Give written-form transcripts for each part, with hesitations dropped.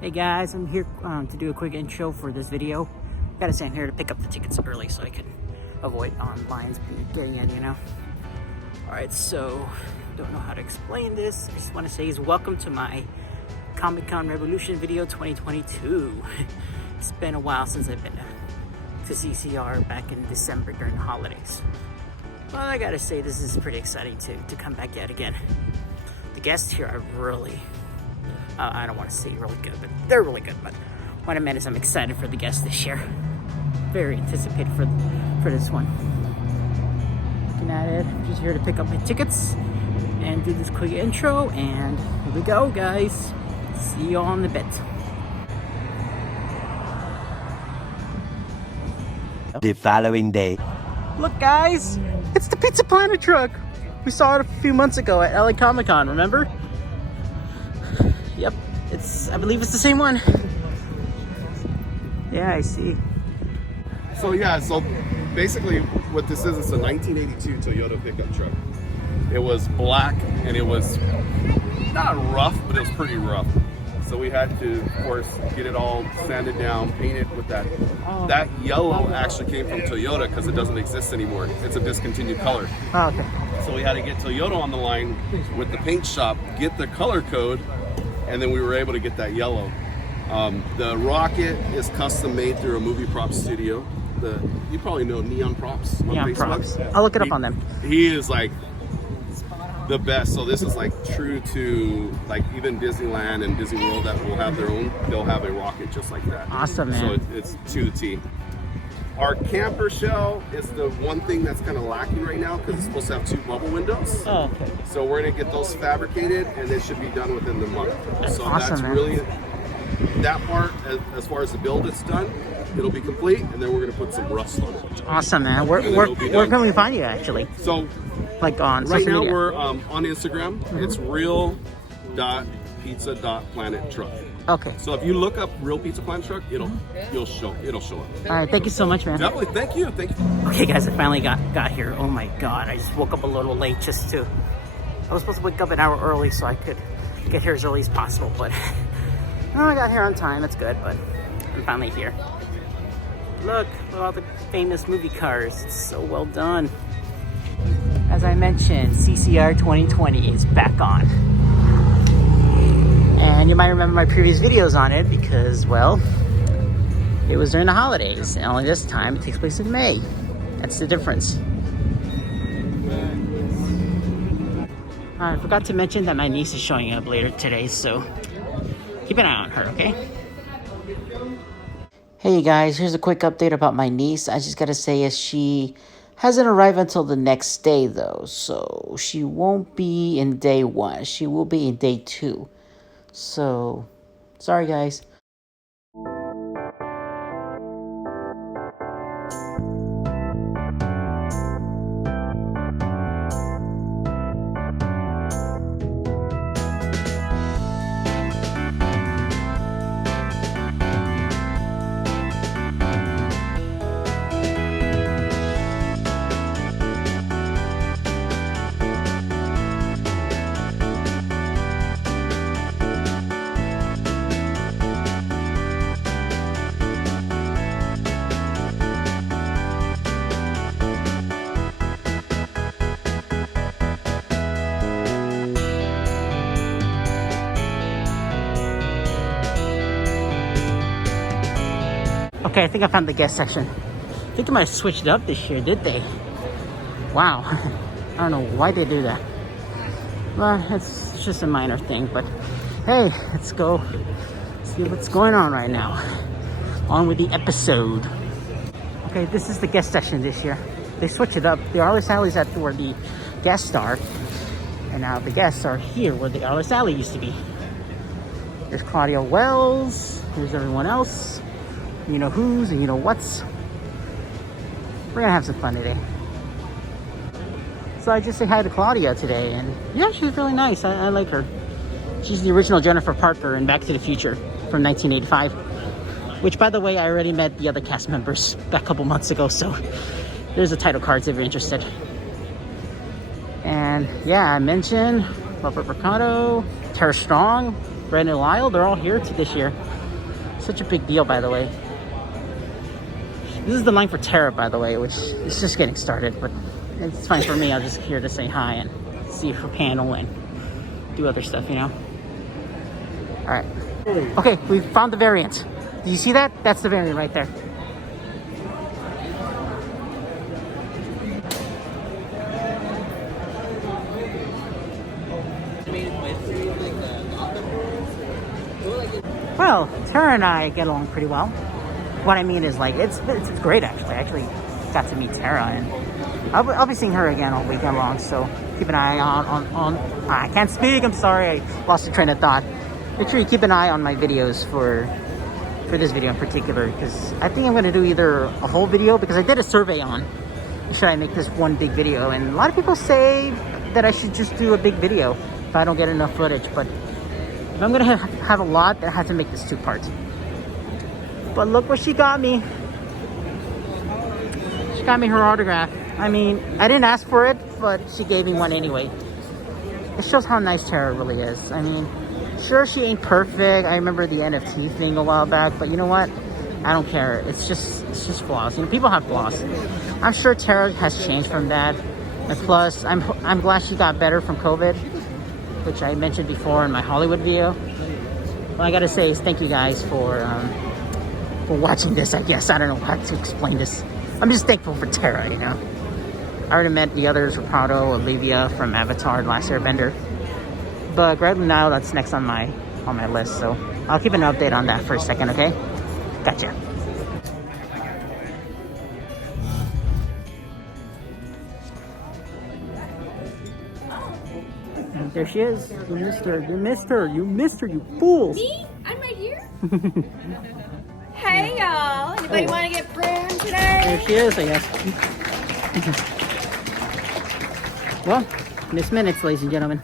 Hey guys, I'm here to do a quick intro for this video. Gotta say I'm here to pick up the tickets early so I can avoid lines getting in, you know. Alright, so don't know how to explain this. I just want to say is welcome to my Comic-Con Revolution video 2022. It's been a while since I've been to CCR back in December during the holidays. Well, I gotta say this is pretty exciting to come back yet again. The guests here are really, I don't want to say really good, but they're really good. But what I meant is I'm excited for the guests this year. Very anticipated for this one. Looking at it, I'm just here to pick up my tickets and do this quick intro. And here we go, guys. See you all in a bit. The following day. Look, guys, it's the Pizza Planet truck. We saw it a few months ago at LA Comic-Con, remember? Yep, I believe it's the same one. Yeah, I see. So basically what this is, it's a 1982 Toyota pickup truck. It was black and it was not rough, but it was pretty rough. So we had to, of course, get it all sanded down, painted with that. That yellow actually came from Toyota because it doesn't exist anymore. It's a discontinued color. Oh, okay. So we had to get Toyota on the line with the paint shop, get the color code, and then we were able to get that yellow. The rocket is custom made through a movie prop studio. You probably know Neon Props on Neon Facebook. Props. I'll look it up on them. He is like the best. So this is like true to like even Disneyland and Disney World that will have their own. They'll have a rocket just like that. Awesome, man. So it's to the T. Our camper shell is the one thing that's kind of lacking right now because it's supposed to have 2 bubble windows. Oh, okay. So we're gonna get those fabricated and it should be done within the month. So awesome, that's man. really that part. As far as the build it's done, it'll be complete, and then we're gonna put some rust on it. Awesome, man. Where can we find you actually? So like on right social now media? we're on Instagram. It's real.pizza.planet truck. Okay. So if you look up Real Pizza Planet truck, it'll show up. All right. Thank you so much, man. Definitely. Thank you. Okay, guys, I finally got here. Oh my God, I just woke up a little late I was supposed to wake up an hour early so I could get here as early as possible, but I got here on time. That's good, but I'm finally here. Look at all the famous movie cars. It's so well done. As I mentioned, CCR 2020 is back on. And you might remember my previous videos on it because, well, it was during the holidays. And only this time it takes place in May. That's the difference. I forgot to mention that my niece is showing up later today, so keep an eye on her, okay? Hey guys, here's a quick update about my niece. I just gotta say she hasn't arrived until the next day though, so she won't be in day 1. She will be in day 2. So, sorry guys. Okay, I think I found the guest section. I think they might have switched it up this year, did they? Wow. I don't know why they do that. Well, it's just a minor thing, but hey, let's go see what's going on right now. On with the episode. Okay, this is the guest section this year. They switch it up. The Arliss Alley's at where the guests are, and now the guests are here where the Arliss Alley used to be. There's Claudia Wells. Here's everyone else. You know who's and you know what's. We're gonna have some fun today. So I just say hi to Claudia today, and yeah, she's really nice. I like her. She's the original Jennifer Parker in Back to the Future from 1985. Which, by the way, I already met the other cast members back a couple months ago, so there's the title cards if you're interested. And yeah, I mentioned Robert Mercado, Tara Strong, Brett and DeLisle, they're all here this year. Such a big deal, by the way. This is the line for Tara, by the way, which is just getting started, but it's fine for me. I'm just here to say hi and see her panel and do other stuff, you know? All right. Okay, we found the variant. Do you see that? That's the variant right there. Well, Tara and I get along pretty well. What I mean is, like, it's great, actually. I actually got to meet Tara, and I'll be seeing her again all weekend long, so keep an eye on I can't speak, I'm sorry, I lost the train of thought. Make sure you keep an eye on my videos for this video in particular, because I think I'm going to do either a whole video, because I did a survey on should I make this one big video, and a lot of people say that I should just do a big video if I don't get enough footage, but if I'm gonna have a lot, I have to make this 2 parts. But look what she got me. She got me her autograph. I mean, I didn't ask for it, but she gave me one anyway. It shows how nice Tara really is. I mean, sure, she ain't perfect. I remember the NFT thing a while back, but you know what? I don't care. It's just flaws. You know, people have flaws. I'm sure Tara has changed from that. And plus, I'm glad she got better from COVID, which I mentioned before in my Hollywood video. What I gotta say is thank you guys for watching this, I guess. I don't know how to explain this. I'm just thankful for Tara, you know. I already met the others, Ricardo, Olivia from Avatar, Last Airbender. But right now, that's next on my list, so I'll keep an update on that for a second, okay? Gotcha. There she is. You missed her. You missed her. You missed her, you fools. Me? I'm right here. Hey, y'all. Anybody want to get pruned today? There she is, I guess. Well, Miss Minutes, ladies and gentlemen.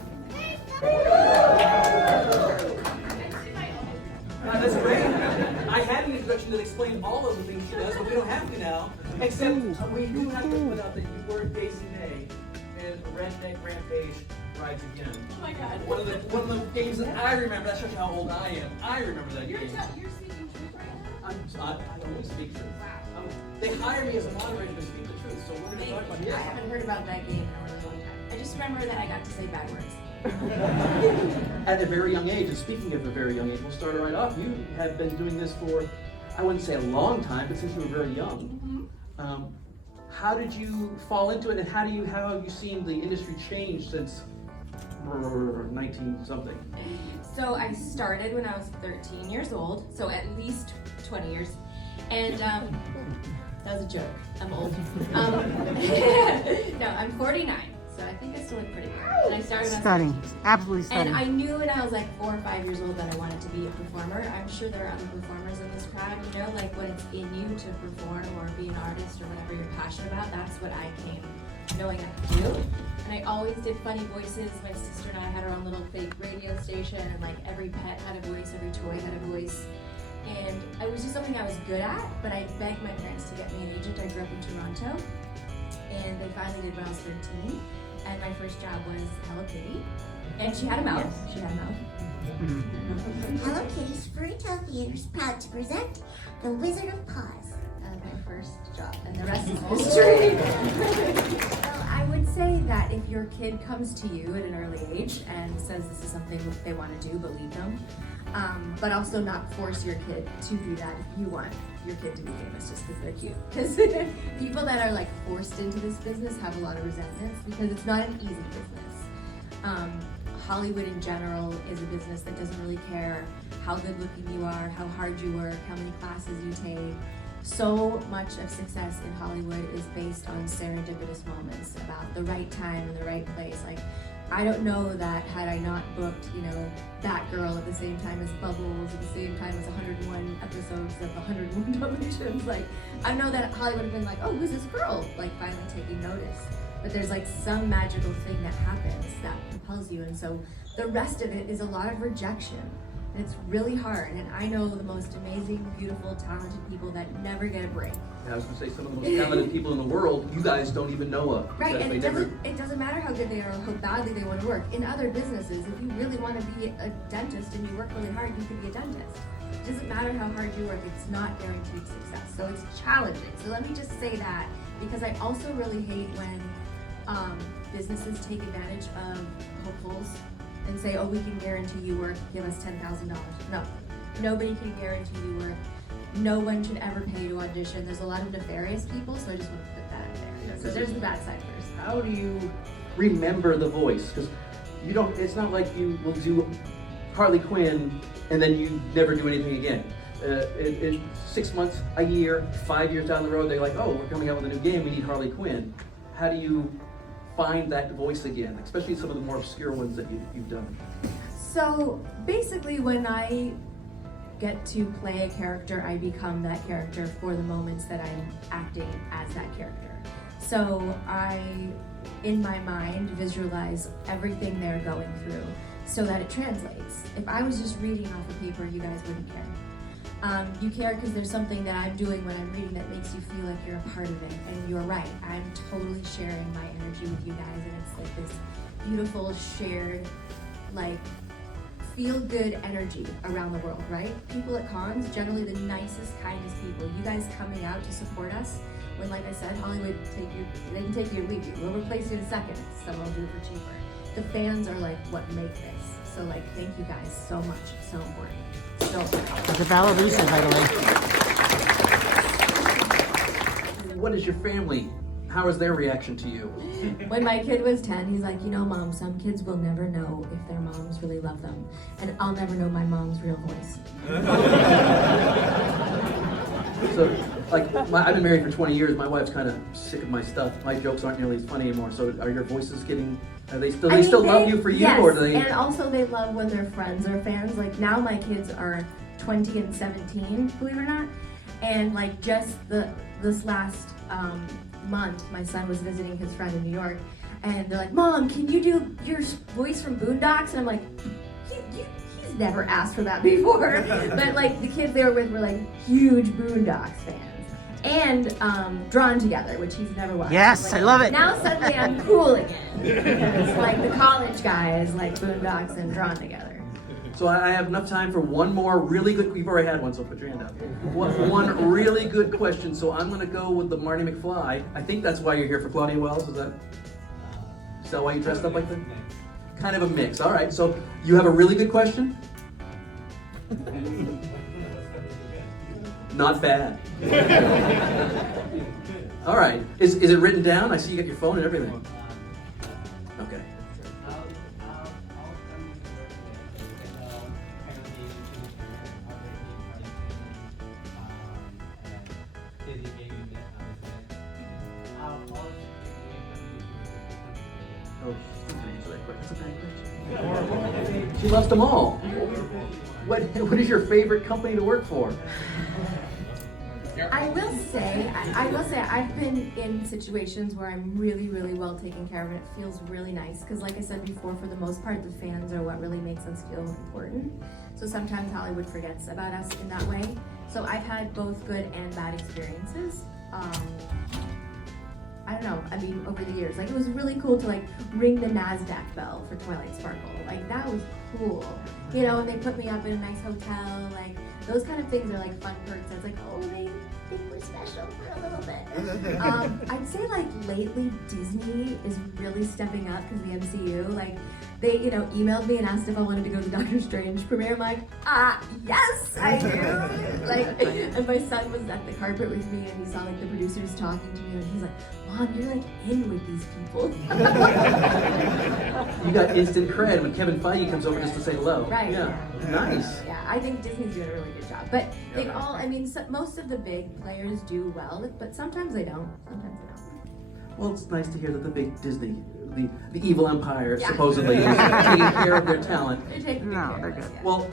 That's great. I had an introduction that explained all of the things she does, but we don't have to now. Except we do have to put out that you were Daisy May in Redneck Rampage Rides Again. Oh my God. One of the games that I remember. That shows you how old I am. I remember that game. You're speaking truth right now? I always speak truth. They hire me as a moderator to speak the truth. So we're going to talk about I this. haven't heard about that game in a really long time. I just remember that I got to say bad words. At a very young age, and speaking of a very young age, we'll start it right off. You have been doing this for, I wouldn't say a long time, but since you were very young. How did you fall into it, and how have you seen the industry change since 19-something? So I started when I was 13 years old, so at least 20 years. And that was a joke. I'm old. No, I'm 49. So I think I still look pretty good. And I started when I was Stunning. 13. Absolutely stunning. And I knew when I was like 4 or 5 years old that I wanted to be a performer. I'm sure there are other performers in this crowd, you know, like when it's in you to perform or be an artist or whatever you're passionate about, that's what I came knowing I could do. And I always did funny voices. My sister and I had our own little fake radio station, and like every pet had a voice, every toy had a voice. And it was just something I was good at, but I begged my parents to get me an agent. I grew up in Toronto, and they finally did when I was 13. And my first job was Hello Kitty. And she had a mouth. Yes. She had a mouth. Hello Kitty's Fairytale Theater is proud to present The Wizard of Paws. That was my first job, and the rest is history. Well, I would say that if your kid comes to you at an early age and says this is something they want to do, believe them. But also not force your kid to do that if you want your kid to be famous just because they're cute. Because people that are like forced into this business have a lot of resentments because it's not an easy business. Hollywood in general is a business that doesn't really care how good looking you are, how hard you work, how many classes you take. So much of success in Hollywood is based on serendipitous moments about the right time and the right place. Like, I don't know that had I not booked, you know, Batgirl at the same time as Bubbles, at the same time as 101 episodes of 101 Dalmatians, like, I know that Hollywood would have been like, oh, who's this girl? Like, finally taking notice. But there's like some magical thing that happens that propels you, and so the rest of it is a lot of rejection. And it's really hard. And I know the most amazing, beautiful, talented people that never get a break. Yeah, I was going to say some of the most talented people in the world, you guys don't even know of. Right, and They it doesn't matter how good they are or how badly they want to work. In other businesses, if you really want to be a dentist and you work really hard, you can be a dentist. It doesn't matter how hard you work, it's not guaranteed success. So it's challenging. So let me just say that, because I also really hate when businesses take advantage of hopefuls and say, oh, we can guarantee you work, give us $10,000. No, nobody can guarantee you work. No one should ever pay to audition. There's a lot of nefarious people, so I just want to put that in there. So there's the bad side first. How do you remember the voice? Because you don't. It's not like you will do Harley Quinn and then you never do anything again. In 6 months, a year, 5 years down the road, they're like, oh, we're coming out with a new game. We need Harley Quinn. How do you find that voice again, especially some of the more obscure ones that you've done? So basically, when I get to play a character, I become that character for the moments that I'm acting as that character. So I, in my mind, visualize everything they're going through so that it translates. If I was just reading off a paper, you guys wouldn't care. You care because there's something that I'm doing when I'm reading that makes you feel like you're a part of it. And you're right, I'm totally sharing my energy with you guys, and it's like this beautiful shared, like, feel-good energy around the world, right? People at cons, generally the nicest, kindest people. You guys coming out to support us, when, like I said, Hollywood they can take you or leave you. We'll replace you in a second. Someone will do it for cheaper. The fans are like what make this. So like, thank you guys so much. It's so important. So important. That's a valid reason, by the way. What is your family? How is their reaction to you? When my kid was 10, he's like, you know, Mom, some kids will never know if their moms really love them. And I'll never know my mom's real voice. So, like, I've been married for 20 years. My wife's kind of sick of my stuff. My jokes aren't nearly as funny anymore. So are your voices getting, they still love you for you? Yes, or do they? And also they love when their friends are fans. Like now my kids are 20 and 17, believe it or not. And like just this last month, my son was visiting his friend in New York, and they're like, Mom, can you do your voice from Boondocks? And I'm like, he's never asked for that before. But like the kids they were with were like huge Boondocks fans. And Drawn Together, which he's never watched. Yes, like, I love it. Now suddenly I'm cool again. Because like the college guys like Boondocks and Drawn Together. So I have enough time for one more really good, you've already had one, so put your hand up. One really good question, so I'm gonna go with the Marty McFly. I think that's why you're here for Claudia Wells, is that why you dressed up like that? Kind of a mix, all right, so you have a really good question? Not bad. All right, is it written down? I see you got your phone and everything. Okay. Oh, she's not gonna answer that question. That's a bad question. She loves them all. What is your favorite company to work for? I will say, I've been in situations where I'm really, really well taken care of, and it feels really nice. Because like I said before, for the most part, the fans are what really makes us feel important. So sometimes Hollywood forgets about us in that way. So I've had both good and bad experiences. I don't know, I mean, over the years. Like, it was really cool to, like, ring the NASDAQ bell for Twilight Sparkle. Like, that was cool. You know, and they put me up in a nice hotel. Like, those kind of things are, like, fun perks. I was like, oh, they think we're special for a little bit. I'd say, like, lately, Disney is really stepping up because the MCU, like, they, you know, emailed me and asked if I wanted to go to the Doctor Strange premiere. I'm like, yes, I do. Like, and my son was at the carpet with me, and he saw, like, the producers talking to me, and he's like, Mom, you're like in with these people. You got instant cred when Kevin Feige comes over just to say hello. Right. Yeah. Nice. Yeah, I think Disney's doing a really good job. But they all, I mean, most of the big players do well, but sometimes they don't. Sometimes they don't. Well, it's nice to hear that the big Disney, the evil empire, supposedly, is taking care of their talent. They're taking good care they're of us, good. yeah. Well,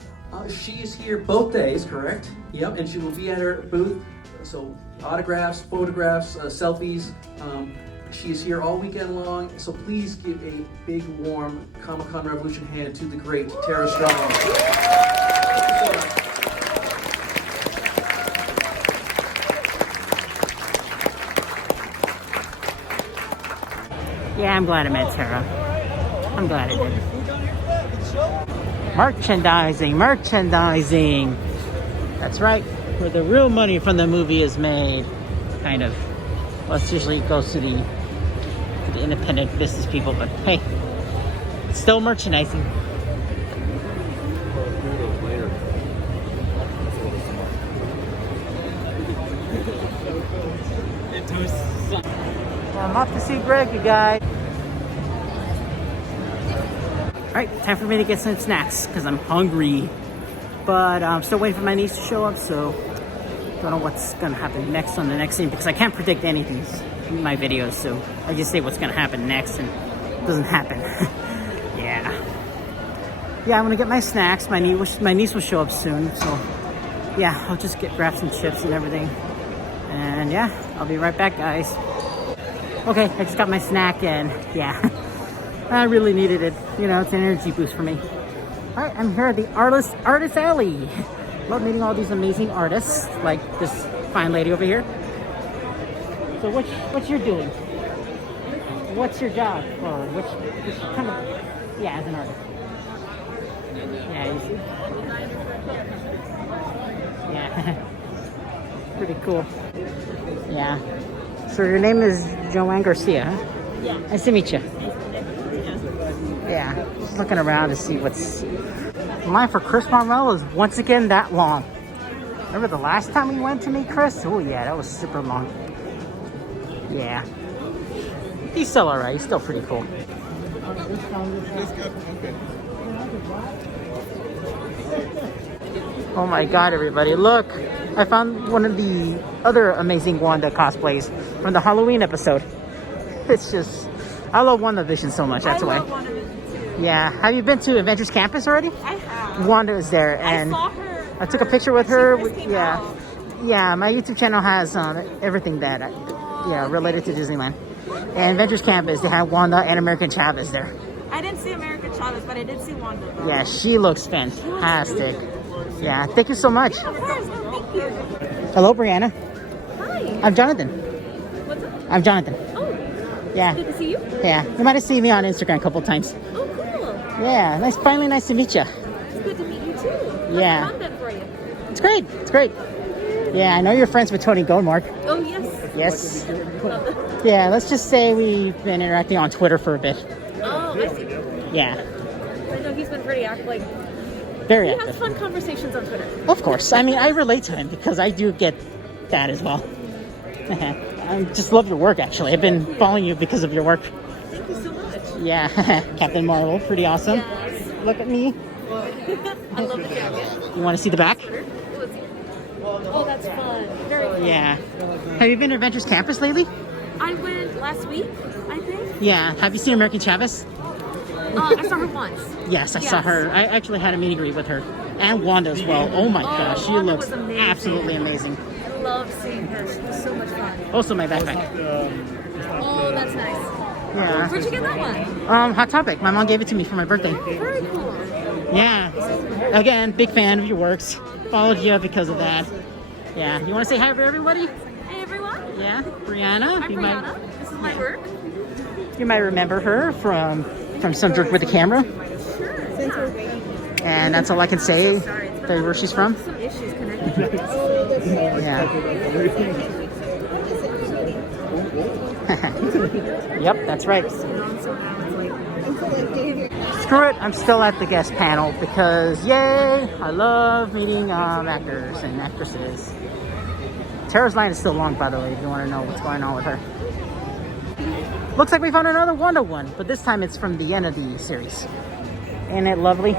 she is here both days, correct? Yep, and she will be at her booth. So autographs, photographs, selfies. She is here all weekend long. So please give a big, warm Comic-Con Revolution hand to the great Tara Strong. Yeah, I'm glad I met Tara. I'm glad I did. Merchandising, merchandising. That's right, where the real money from the movie is made. Kind of. Well, it usually goes to the independent business people, but hey, it's still merchandising. Well, I'm off to see Greg, you guys. Alright, time for me to get some snacks, because I'm hungry. But I'm still waiting for my niece to show up, so don't know what's going to happen next on the next scene, because I can't predict anything in my videos, so I just say what's going to happen next, and it doesn't happen. Yeah, I'm going to get my snacks. My niece will show up soon, so yeah, I'll just grab some chips and everything. And yeah, I'll be right back, guys. Okay, I just got my snack, and yeah, I really needed it. You know, it's an energy boost for me. All right, I'm here at the Artist Alley. Love meeting all these amazing artists, like this fine lady over here. So what you're doing? What's your job? Or which kind of, yeah, as an artist? Yeah, yeah. Pretty cool. Yeah. So your name is Brianna Garcia, huh? Yeah. Nice to meet you. Yeah, just looking around to see what's... The line for Chris Marmel is once again that long. Remember the last time we went to meet Chris? Oh yeah, that was super long. Yeah. He's still alright, he's still pretty cool. Oh my god, everybody, look! I found one of the other amazing Wanda cosplays from the Halloween episode. It's just... I love WandaVision so much, that's why. I love WandaVision too. Yeah, have you been to Adventures Campus already? I have. Wanda is there, and I saw her. I took a picture with her. Yeah. Yeah, my YouTube channel has everything that related to Disneyland. And Adventures Campus, they have Wanda and American Chavez there. I didn't see American Chavez, but I did see Wanda. Though. Yeah, she looks fantastic. Yeah, thank you so much. Of course, no, thank you. Hello, Brianna. Hi. I'm Jonathan. What's up? I'm Jonathan. Oh, Yeah. good to see you. Yeah, you might have seen me on Instagram a couple times. Oh, cool. Yeah, finally nice to meet you. It's good to meet you too. How's Yeah. the content for you? It's great. It's great. Yeah, I know you're friends with Tony Goldmark. Oh, yes. Yes. Love it. Yeah, let's just say we've been interacting on Twitter for a bit. Oh, I see. Yeah, I know he's been pretty active. Like, very he active. has fun conversations on Twitter. Of course. I mean, I relate to him because I do get that as well. I just love your work, actually. I've been following you because of your work. Thank you so much. Yeah, Captain Marvel, pretty awesome. Yes. Look at me. I love the jacket. You want to see the back? Oh, that's fun. Very fun. Yeah. Have you been to Adventures Campus lately? I went last week, I think. Yeah. Have you seen American Chavez? I saw her once. Yes, I saw Yes. her. I actually had a meet and greet with her. And Wanda as well. Oh my gosh, she Wanda looks was amazing. absolutely amazing. I love seeing her. She was so much fun. Also my backpack. Oh, that's nice. Yeah. Where'd you get that one? Hot Topic. My mom gave it to me for my birthday. Very cool. Yeah. Again, big fan of your works. Followed you because of that. Yeah. You want to say hi to everybody? Hey, everyone. Yeah. Brianna. I'm Brianna. This is my work. You might remember her from Some Jerk with the Camera. Sure. Yeah. And that's all I can say. Tell you where she's from. Some issues connected to this. Yeah. Yep, that's right. Screw it, I'm still at the guest panel because, yay, I love meeting actors and actresses. Tara's line is still long, by the way, if you want to know what's going on with her. Looks like we found another Wanda one, but this time it's from the end of the series. Ain't it lovely?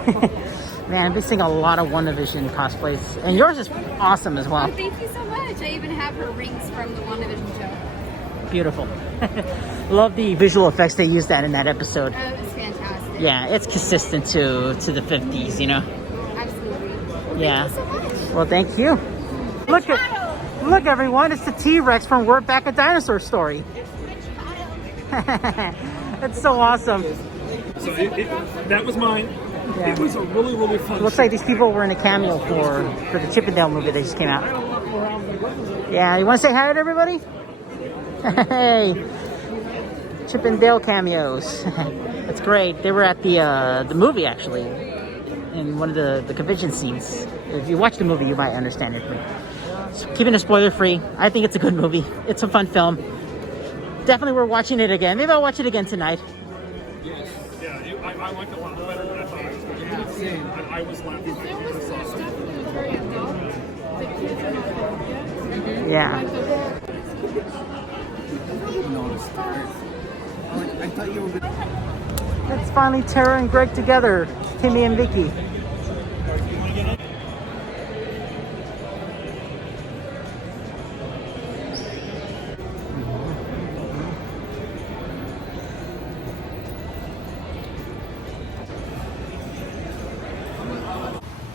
Man, I've been seeing a lot of WandaVision cosplays, and yours is awesome as well. Oh, thank you so much. I even have her rings from the WandaVision show. Beautiful. Love the visual effects they used in that episode. Oh, it was fantastic. Yeah, it's consistent to the 50s, you know. Absolutely. Well, Yeah. Thank you so much. Well, thank you. Look, everyone! It's the T-Rex from We're Back, a Dinosaur Story. It's so awesome. So that was mine. Yeah. It was a really, really fun Looks like these people were in a cameo for the Chip and Dale movie that just came out. Yeah, you want to say hi to everybody? Hey, Chip and Dale cameos. That's great. They were at the movie actually, in one of the convention scenes. If you watch the movie, you might understand it. But keeping it spoiler free, I think it's a good movie. It's a fun film. Definitely we're watching it again. Maybe I'll watch it again tonight. Yes. Yeah, I liked it a lot better than I thought I was going to. Yeah. I was laughing. Yeah. I thought you were. It's finally Tara and Greg together. Timmy and Vicky.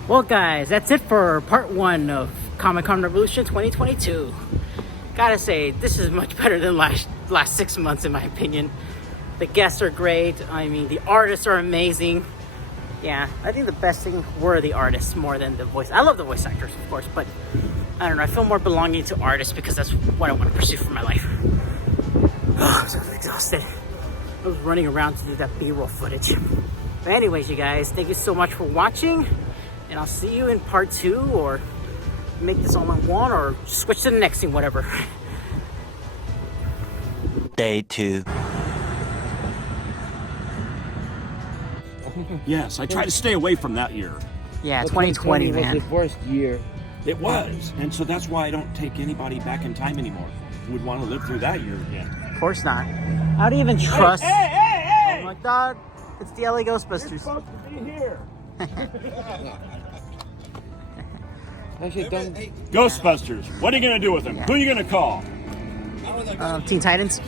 Well guys, that's it for part 1 of Comic-Con Revolution 2022. Gotta say, this is much better than last 6 months in my opinion. The guests are great. I mean, the artists are amazing. Yeah, I think the best thing were the artists more than the voice. I love the voice actors, of course, but I don't know. I feel more belonging to artists because that's what I want to pursue for my life. I'm so exhausted. I was running around to do that B-roll footage. But anyways, you guys, thank you so much for watching. And I'll see you in part 2, or make this all in one, or switch to the next thing, whatever. Day 2. Yes, I try to stay away from that year. Yeah, 2020, man. was the worst year. It was, and so that's why I don't take anybody back in time anymore. Would want to live through that year again. Of course not. I don't even trust. Hey! Oh my God, it's the LA Ghostbusters. You're supposed to be here. Actually, don't. Ghostbusters. What are you gonna do with him? Who are you gonna call? Teen Titans.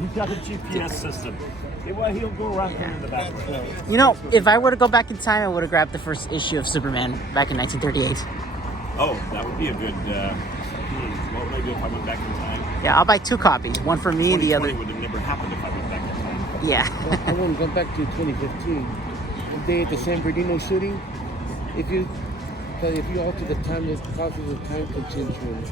He's got a GPS system. He'll go right there in the back. You know, if I were to go back in time, I would have grabbed the first issue of Superman back in 1938. Oh, that would be a good. What would I do if I went back in time? Yeah, I'll buy 2 copies, one for me and the other. Would have never happened if I went back in time. Yeah. I wouldn't go back to 2015. The day of the San Bernardino shooting. If you alter the time, it causes a time continuum.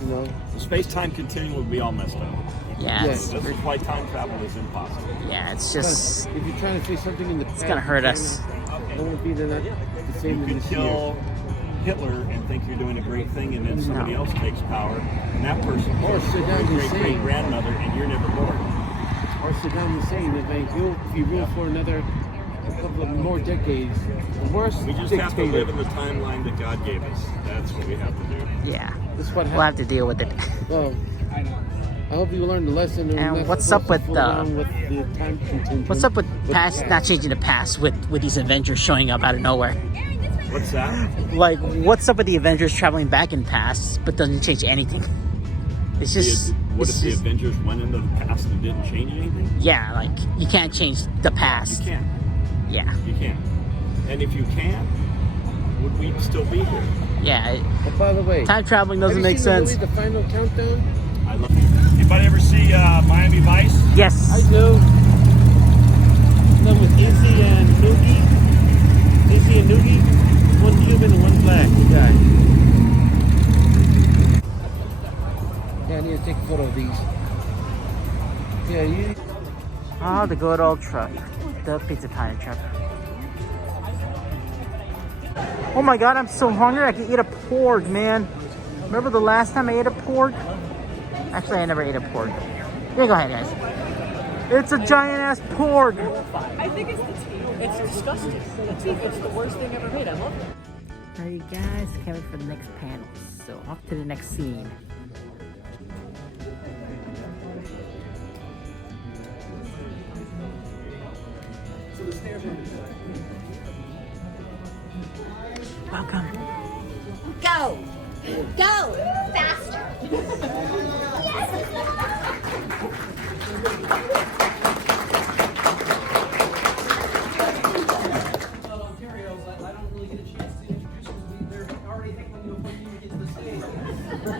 You know, The space-time continuum would be all messed up. Yeah. Yes. This is why time travel is impossible. Yeah, it's just. if you're trying to say something in the past, It's gonna hurt us. It won't be the same You in could this kill year. Hitler and think you're doing a great thing, and then somebody else takes power, and that person Or Saddam great Hussein. grandmother, and you're never born. Or Saddam Hussein, if you rule for another couple of more decades, the worst We just have to live in the timeline that God gave us. That's what we have to do. Yeah. This is what We'll have to deal with it. Well, I hope you learned the lesson. And what's up with the time continuum? What's up with past not changing the past with these Avengers showing up out of nowhere? What's that? Like, what's up with the Avengers traveling back in past but doesn't change anything? It's just. What it's if the just- Avengers went into the past and didn't change anything? Yeah, like you can't change the past. You can't. Yeah. You can't. And if you can, would we still be here? Yeah. Oh, by the way, Time traveling doesn't make have you sense. seen the movie, The Final Countdown? I love it. Anybody ever see Miami Vice? Yes. I do. Done with Izzy and Noogie. Izzy and Noogie. One Cuban and one black guy. Yeah, I need to take a photo of these. Yeah, you. Ah, the good old truck. The pizza pie truck. Oh my God, I'm so hungry. I can eat a porg, man. Remember the last time I ate a porg? Actually, I never ate a porg. Yeah, go ahead, guys. It's a giant ass porg. I think it's the teeth. It's disgusting. The teeth, it's the worst thing ever made. I love it. Alright, you guys, can't wait for the next panel. So, off to the next scene. Welcome. Go! Go! Faster!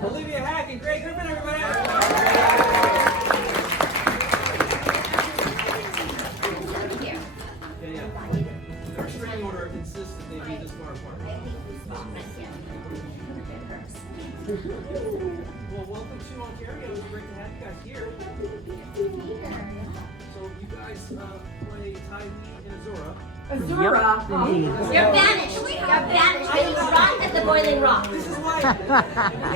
Olivia Hack and Greg Griffin, everybody! the restraining order insists that they be this far apart. Well, welcome to Ontario. It's great to have you guys here. So you guys play Ty Lee and Azura. Azura? You're banished. You're banished. You rot at the Boiling Rock. This is why.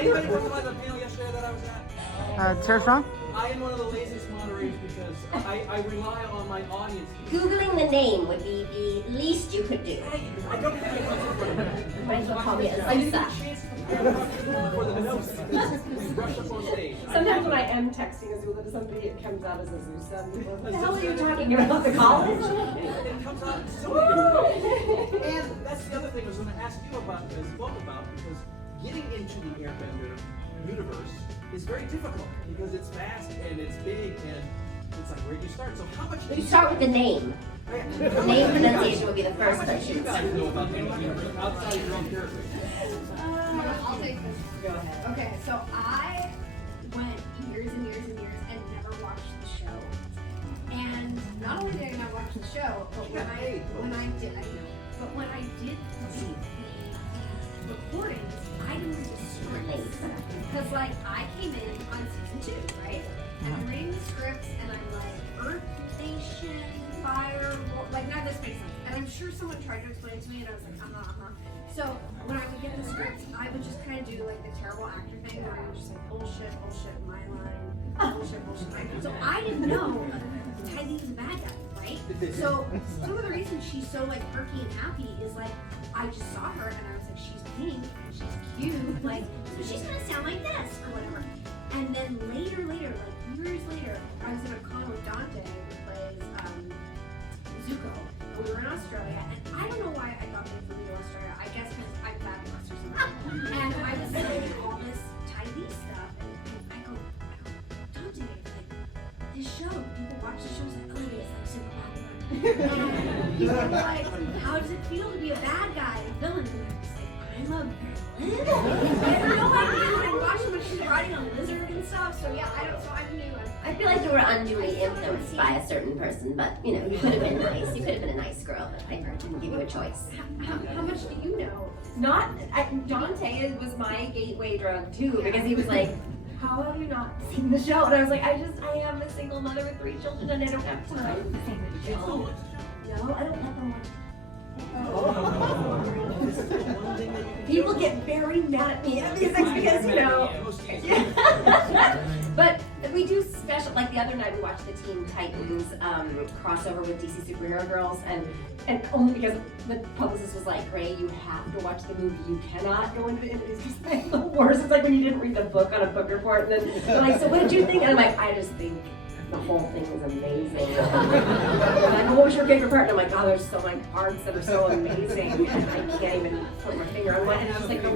Anybody from the panel yesterday that I was at? Sarah Strong? I am one of the laziest moderators because I rely on my audience. Googling the name would be the least you could do. I don't have any concept. Might as well call me Alyssa. For the notes, we rush up on stage. Sometimes when I am texting Azula to somebody, it comes out as Azusa. What the hell are you talking about? The college? It comes out so And that's the other thing I was going to ask you about, this book about, because getting into the Airbender universe is very difficult because it's vast and it's big and it's like, where do you start? So how much do You start with the name. The name pronunciation would be the first question. You guys know about the universe outside of your own character. I'll take this. Go ahead. Okay, so I went years and years and years and never watched the show. And not only did I not watch the show, but when I did, I know, but when I did the recordings, I didn't scripts. Because like I came in on season 2, right? And I'm reading the scripts and I'm like, Earth Nation, Fire, like none of this makes sense. And I'm sure someone tried to explain it to me and I was like, So when I would get the scripts, I would just kind of do like the terrible actor thing where I would just like bullshit, my line, bullshit. So I didn't know Ty Lee was a bad guy, right? So some of the reasons she's so like perky and happy is like I just saw her and I was like, she's pink, she's cute, like so she's gonna sound like this or whatever. And then later, like years later, I was in a con with Dante, who plays Zuko. We were in Australia, and I don't know why I thought they flew to Australia. I guess because I'm fabulous or something. And I was saying all this Ty Lee stuff, and I go, Dante, like, this show, people watch the show, it's like, Olivia is like super popular. And he's like, how does it feel to be a bad guy, a villain? And I was like, I'm a villain? I had no idea when I watched when she was riding a lizard and stuff, so yeah, I knew. I feel like you were unduly influenced by a certain person, but you know, you could have been nice. You could have been a nice girl, but I didn't give you a choice. How much do you know? Dante was my gateway drug too, because he was like, how have you not seen the show? And I was like, I am a single mother with 3 children and I don't have time to see the show. No, I don't let them watch. People get very mad at me at these things because, you know. But we do special, like the other night we watched the Teen Titans crossover with DC Superhero Girls, and only because the publicist was like, Gray, you have to watch the movie. You cannot go into the interviews because they're the worst. It's like when you didn't read the book on a book report, and then they're like, so what did you think? And I'm like, I just think the whole thing was amazing. And what was your favorite part? And I'm like, oh, there's so many parts that are so amazing, and I can't even put my finger on one. And I was like, the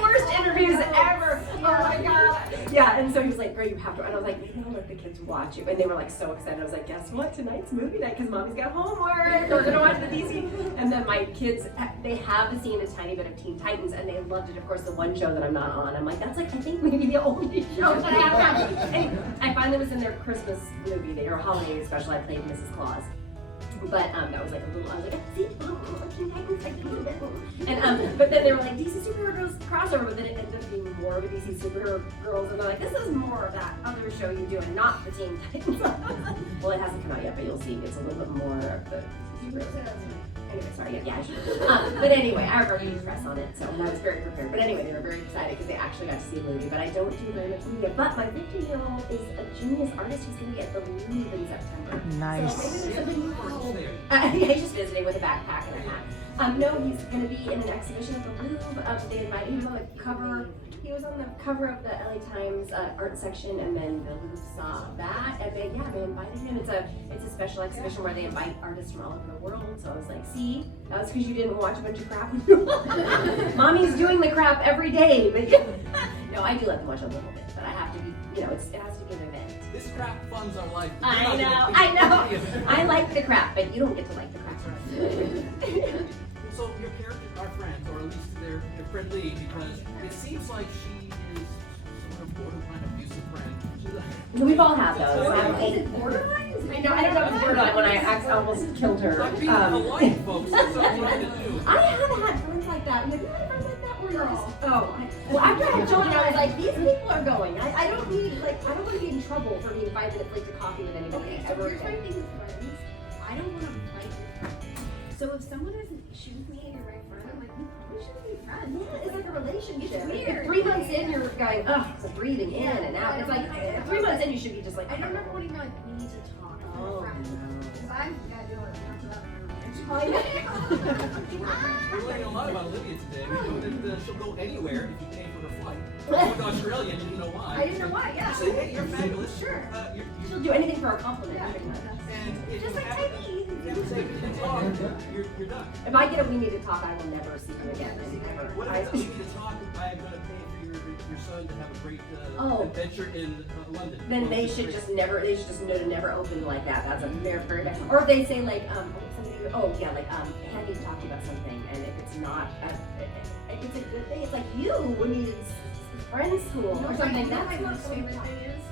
worst interviews ever. Oh my god. Yeah, and so he was like, Gray, you have to. And I was like, maybe I'll let the kids watch it. And they were like so excited. I was like, guess what? Tonight's movie night because mommy's got homework. We're gonna watch the DC. And then my kids, they have seen a tiny bit of Teen Titans, and they loved it. Of course, the one show that I'm not on. I'm like, that's like I think maybe the only show that I have on. Anyway, I finally was in their Christmas movie, or holiday special. I played Mrs. Claus. But that was like a little, I was like, see, Teen Titans, I can do that. And but then they were like, DC Superhero Girls crossover, but then it ended up being more of a DC Superhero Girls, and they're like, this is more of that other show you do, and not the Teen Titans. Well, it hasn't come out yet, but you'll see, it's a little bit more of the Superhero. Anyway, sorry, yeah, I should. But anyway, I already used press on it, so I was very prepared. But anyway, they were very excited because they actually got to see a movie, but I don't do very much media. But my 15-year-old is a genius artist who's going to be at the Louvre in September. Nice. So maybe there's something you follow. Yeah, he's just visiting with a backpack and a hat. No, he's going to be in an exhibition at the Louvre. They invited him on the cover. He was on the cover of the LA Times art section, and then the Louvre saw that, and they invited him. It's a special exhibition where they invite artists from all over the world. So I was like, see, that was because you didn't watch a bunch of crap. Mommy's doing the crap every day, but no, I do let them watch a little bit, but I have to be, it has to be an event. This crap funds our life. I know. I like the crap, but you don't get to like the crap. So your characters are friends, or at least they're friendly, because it seems like she is sort of borderline abusive friend. We've all had those. Is it borderline? Is I know, I don't know if it's word on when I almost killed her. I'm being polite, folks. That's what I'm trying to do. I haven't had friends like that. Have you had friends like that where you're just, well, after I had children, I was like, these people are going. I don't need, like, I don't want to be in trouble for being 5 minutes late to coffee with anybody Okay, so ever here's my again. thing with friends. I don't want to fight with friends. So if someone has an issue with me and you're my friend, I'm like, we probably shouldn't be friends. Yeah, it's like a relationship. It's weird. If 3 months in, you're going, ugh, so breathing in and out. It's like, 3 months in, you should be just like, I don't remember wanting to like, we need to talk. Oh, friends. Because I've got to deal with enough of that. We're learning a lot about Olivia today. We know that she'll go anywhere if you pay for her flight. She went to Australia and you didn't know why. I didn't know why, yeah. Say, hey, you're fabulous. Sure. she'll do anything for a compliment. And if Just you like have Tiny. to talk, you're done. If I get a we need to talk, I will never see him again. Ever. What if you need to talk? I'm going to pay for your son to have a great adventure in London. Then they should just never, they should just know to never open like that. That's a very bad. Or if they say like, I need to talk to you about something, and if it's not, if it's a good thing, it's like you when you friends school or something. That's That's my not most so favorite thing is,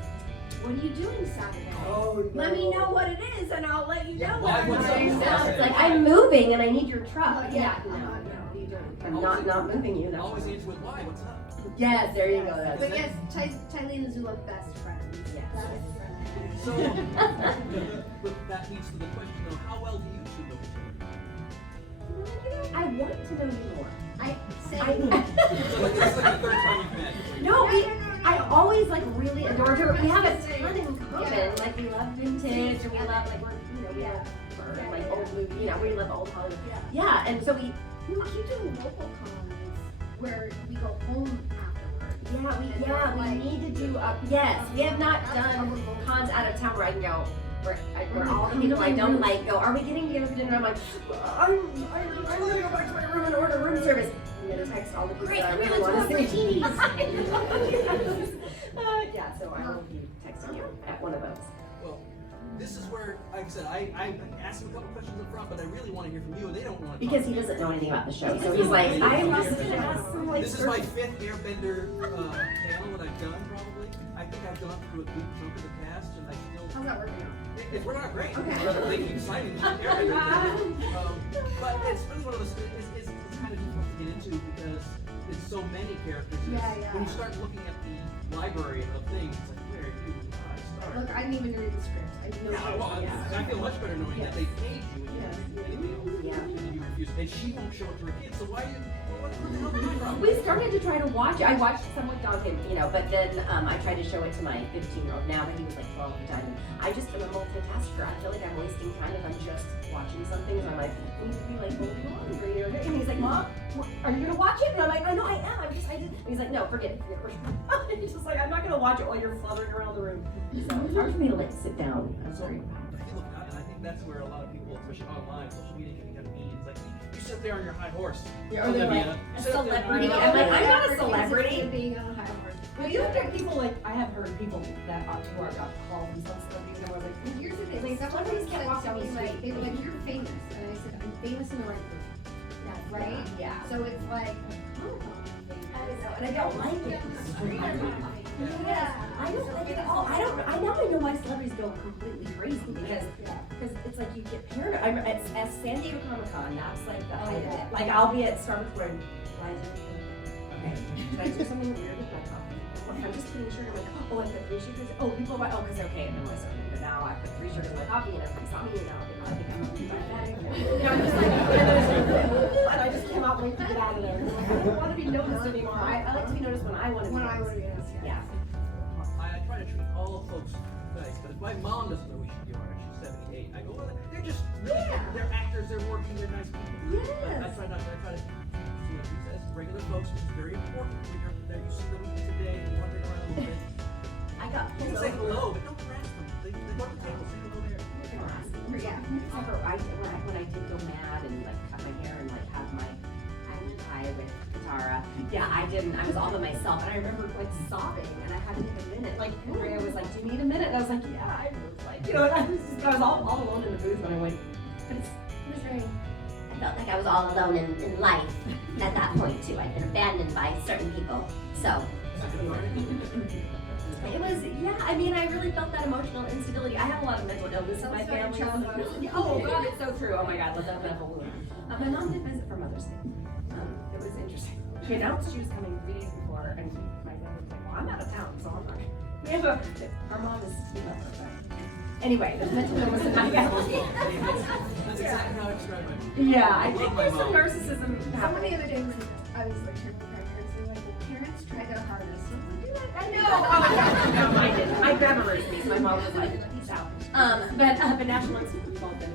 what are you doing Saturday? Oh, Let me know what it is, and I'll let you know. Why? what What's I'm up? doing It's Saturday. like I'm moving and I need your truck. Yeah, no. no, what are you doing? I'm not moving you. No. Always answer with why. What's up? Yes, there you go. That's But yes, Tylee and Azul are best friends. Yes. Best friends. So, but that leads to the question though, how well do you two know each other? I want to know you more. I say. So like, it's like the third time you've met. No, I always like really adored her. We have a ton in common. Like we love vintage, or we love like we have like old movie. We love old Hollywood. Yeah, and so we keep doing local cons where we go home afterwards. we need to do yes. We have not done cons out of town where I can go. Where all the people I don't like go, are we getting together for dinner? I'm like, I'm gonna go back to my room and order room service. I'm gonna text all the people that I really want to see. Yeah, so I will be texting you at one of those. Well, this is where, like I said, I asked him a couple questions up front, but I really want to hear from you, and they don't want to. Because he doesn't know anything about the show, so he's like, I'm just gonna ask some like. This is my 5th Airbender panel that I've done, probably. I think I've gone through a good chunk of the cast, and I still. How's that working out? It's working out great. Okay. They keep signing me. But it's really one of those. It's kind of difficult to get into because there's so many characters. Yeah. When you start looking at the library of things, it's like, where do I start? Look, I didn't even read the script. I know. I feel much better knowing that they paid you and you didn't do anything else. And you refuse. And she won't show it to her kids, so why are you, what the hell are you from? We started to try to watch it. I watched some with Duncan, but then I tried to show it to my 15-year-old now, but he was like 12 at the time. I just am a multitasker. I feel like I'm wasting time if I'm just watching something. So I'm like, we need to be like folding laundry or and he's like, Mom, are you gonna watch it? And I'm like, no, I am. I just. And he's like, no, forget it. He's just like, I'm not gonna watch it while you're fluttering around the room. So it's hard for me to like sit down. I'm sorry. I think that's where a lot of people, especially online, social media can become mean. It's like, you sit there on your high horse. Or they're like, a celebrity. I'm like, I'm not a celebrity. Being on a high horse. Well, you have people like, I have heard people that who are got called themselves celebrities, and I was like, Here's the thing. Like, Celebrities can't walk down the like, street. they were like, you're famous. And I said, I'm famous in the right group. Right? Yeah. So it's like, And I don't like it. Yeah. I don't like it at all. I know why celebrities go completely crazy because it's like you get paranoid. I'm at San Diego Comic Con. That's like the height of it. Like I'll be at Starbucks going, why is everything okay? Should I do something weird with my coffee? I'm just putting sugar in my coffee. Oh, I put 3 sugars. Oh, people are like, oh, because okay, and then I started. But now I put 3 sugars in my coffee and everybody saw me and now I think I'm diabetic. I'm just like, and I just came out waiting to get out of there. Like, I don't want to be noticed anymore. I like to be noticed when I want to be noticed. Yeah. I try to treat all folks nice, but if my mom doesn't know who she are, she's 78, I go, well, they're just, they're actors, they're working, they're nice people. But I try to see what he says, regular folks, which is very important. When you see them today, and wandering around a little bit. I got You can say hello, but don't harass them. They go to the table, say hello there. Yeah. When I did go mad and like cut my hair and like have my tie with Katara, I was all by myself and I remember like sobbing and I had to take a minute. Like Maria was like, do you need a minute? And I was like, yeah. I was like, I was all alone in the booth when I went. But it was very. I felt like I was all alone in life at that point too. I'd been abandoned by certain people. So It was, yeah, I mean, I really felt that emotional instability. I have a lot of mental illness in my family. Oh, God, it's so true. Oh, my God, let that mental wound. My mom did visit for Mother's Day. It was interesting. She announced she was coming 3 days before, and my dad was like, well, I'm out of town, so I'm not. Our mom is, anyway, there's mental illness in my family. That's exactly how I describe my mom. Yeah, I think there's some narcissism Somebody happening. the other day was I was like hearing my parents and like, well, parents try their hardest. So I'm like, I know. Oh my God. No, I didn't. My grandma raised me, so my mom was like, peace out. But National Institute called them.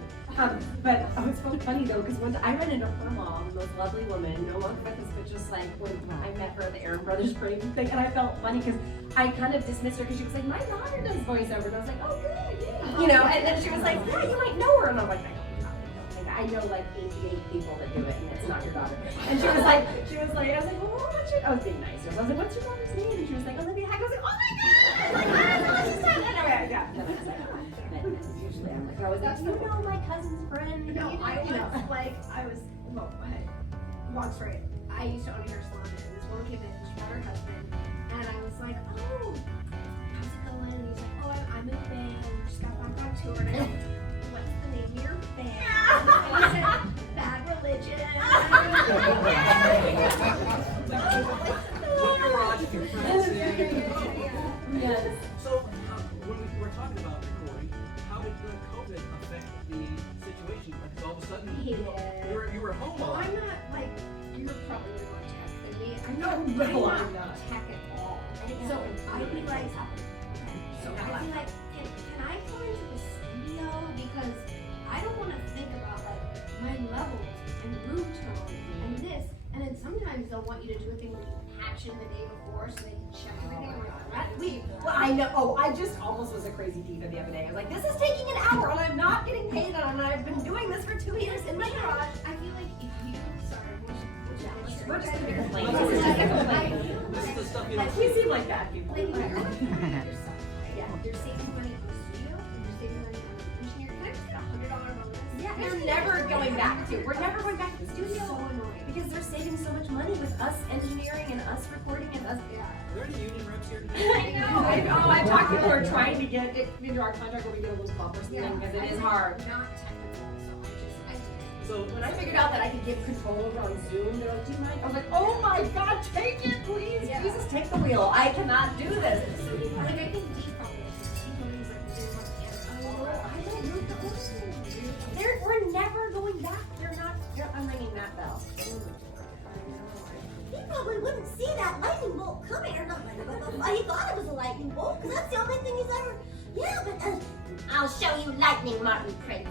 But oh, it's so funny though, because once I ran into her mom, this lovely woman, no longer with us, but just like when I met her at the Aaron Brothers parade thing, and I felt funny because I kind of dismissed her because she was like, my daughter does voiceover, and I was like, oh good, yeah. You know, and then she was like, yeah, you might know her, and I'm like, I know like 88 people that do it, and it's not your daughter. And she was like, I was like, well, what's your, I was being nice. I was like, what's your daughter's name? And she was like, Olivia. I was like, oh my God! Like, yeah. Usually I'm like, I was like, you know my cousin's friend. no, I was long story. I used to own a hair salon, and this woman came in, she met her husband, and I was like, oh, how's it going? And he's like, oh, I'm in a band, just got back on tour, and I go, what's the name of your band? And he said, Bad Religion. What garage if your friends say, Yes. So, when we were talking about recording, how did COVID affect the situation? Because all of a sudden, you were home a Well, lot. I'm not like, you're probably way more tech than me. I'm No, I'm not. not tech at all. So I'd be like, can I go into the studio? Because I don't want to think about like my levels and room tone and this. And then sometimes they'll want you to do a thing where you patch in the day before so they can check everything. I'm like, that's weird. Well, I know. Oh, I just almost was a crazy diva the other day. I was like, this is taking an hour, and I'm not getting paid, and I've been doing this for 2 years in my garage. I feel like if you, sorry, We're just gonna be complaining. This is just a complaint. This is the stuff you Like, don't we seem like bad people. like you're saving money on the studio and you're saving money on the engineer. Can I just get $100 bonus? Yeah, they're never going back to. We're never going back to the studio. So annoying. Because they're saving so much money with us engineering and us recording and us. Yeah. Are there any union reps here? I know. I talked to her trying to get it into our contract where we get a little bump or something because it is hard. Not technical, so I So When I figured out that I could give control over on Zoom, they're like, do you mind? I was like, oh my God, take it, please. Yeah. Jesus, take the wheel. I cannot do this. like I can default it. We're never going back. I'm ringing that bell. He probably wouldn't see that lightning bolt come here. He thought it was a lightning bolt because that's the only thing he's ever. Yeah, but I'll show you lightning, Martin Prince.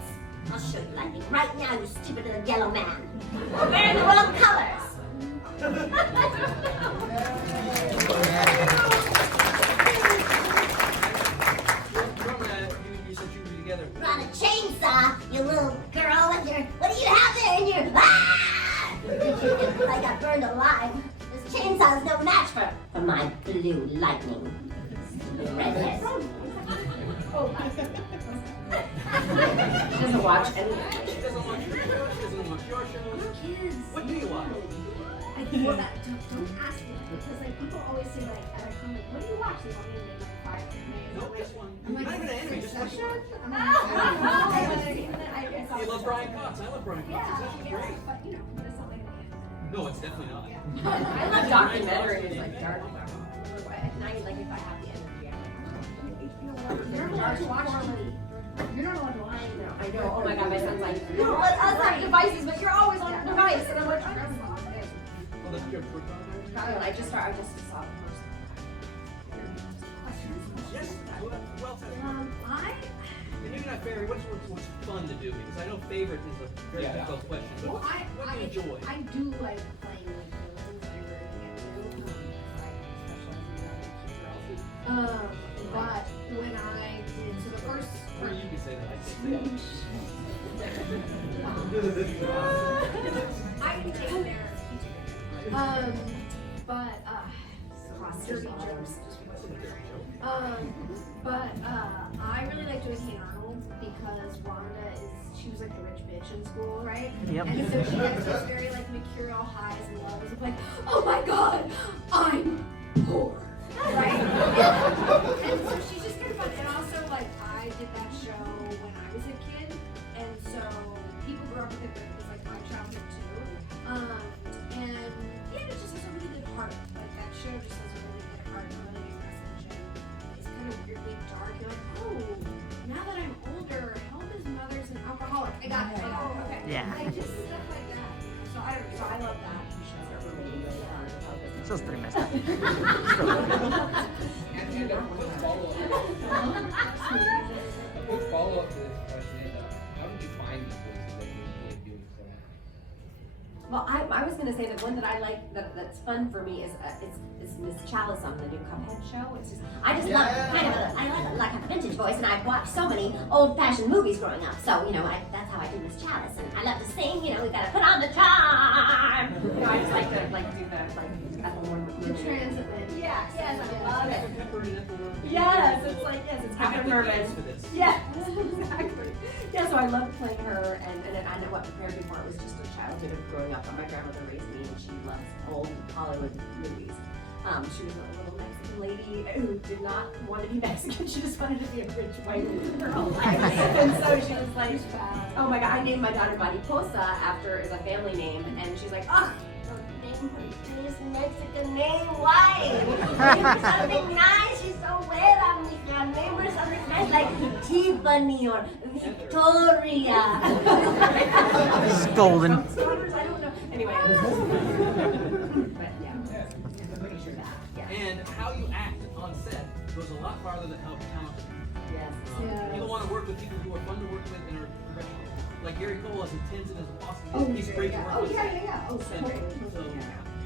I'll show you lightning right now, you stupid little yellow man. You're wearing the wrong colors. you said you would be together. Brought a chainsaw, you little girl, and your. What do you have there in your. Ah! I got burned alive. This chainsaw is no match for my blue lightning. Redhead. She doesn't watch anything. She doesn't watch your show. She doesn't watch your show. Kids. What do you watch? Well, don't ask me because like people always say like at a comment, what do you watch? They want me to make like 5 anime. Nope, just one. I'm like, Not even an anime, just one. Succession? I'm You love Brian Cox. I love Brian Cox. Succession's great. But you know, it's not like an anime. No, it's definitely not. I love documentaries like dark. At night, like if I have the energy, I'm like, You're not allowed to watch TV. You're not allowed to watch TV. I know. Oh my God, my son's like, no, let us have devices, but you're always on your device, and I'm like, Oh, that's your first one there? I just saw the first. Yes. Well said. I And maybe not favorite. What's fun to do? Because I know favorite is a very difficult question. But well, what do you enjoy? I do like playing like the things that I'm really get to. But when I did so the first. Or you can say that. I can say that. I can take there. But dirty jokes. But I really like doing Hey Arnold because Wanda she was like the rich bitch in school, right? Yep. And so she has those very like mercurial highs and lows of like, oh my God, I'm poor. Right? And so she's just kind of fun. And also, like, I did that show when I was a kid, and so people grew up with it, but it was like my childhood too. And yeah, it just has a really good heart. Like, that show just has a really good heart, a really good message, and it's kind of weirdly dark. You're like, oh, now that I'm older, how old is mother's an alcoholic? I got it. Oh, okay. Yeah. Like, just stuff like that. So I love that. Show's pretty messed up. Quick follow-up to this question. How did you find these voices that you enjoy doing so much? Well, I was gonna say that one that I like that's fun for me is Miss Chalice on the new Cuphead show. It's just I love kind of I like a vintage voice, and I've watched so many old-fashioned movies growing up. So that's how I do Miss Chalice, and I love to sing. We gotta put on the charm. I just like to do the at the more Transit. Yes, I love it. Yes, it's kind of nervous. Yes, exactly. Yeah, so I loved playing her, and I know what prepared me for it was just a childhood of growing up. My grandmother raised me, and she loves old Hollywood movies. She was a little Mexican lady who did not want to be Mexican. She just wanted to be a rich white woman her whole life. And so she was like, oh my God, I named my daughter Mariposa after as a family name, and she's like, oh, This Mexican name, why? Name her something nice. She's so well, mija. Name her something nice like Tiffany or Victoria. It's golden. I don't know. Anyway. But yeah. And how you act on set goes a lot farther than how talented you are. Yes. People want to work with people who are fun to work with and are professional. Like Gary Cole, as intense and as awesome. He's great to work with. Yeah. Oh, so great.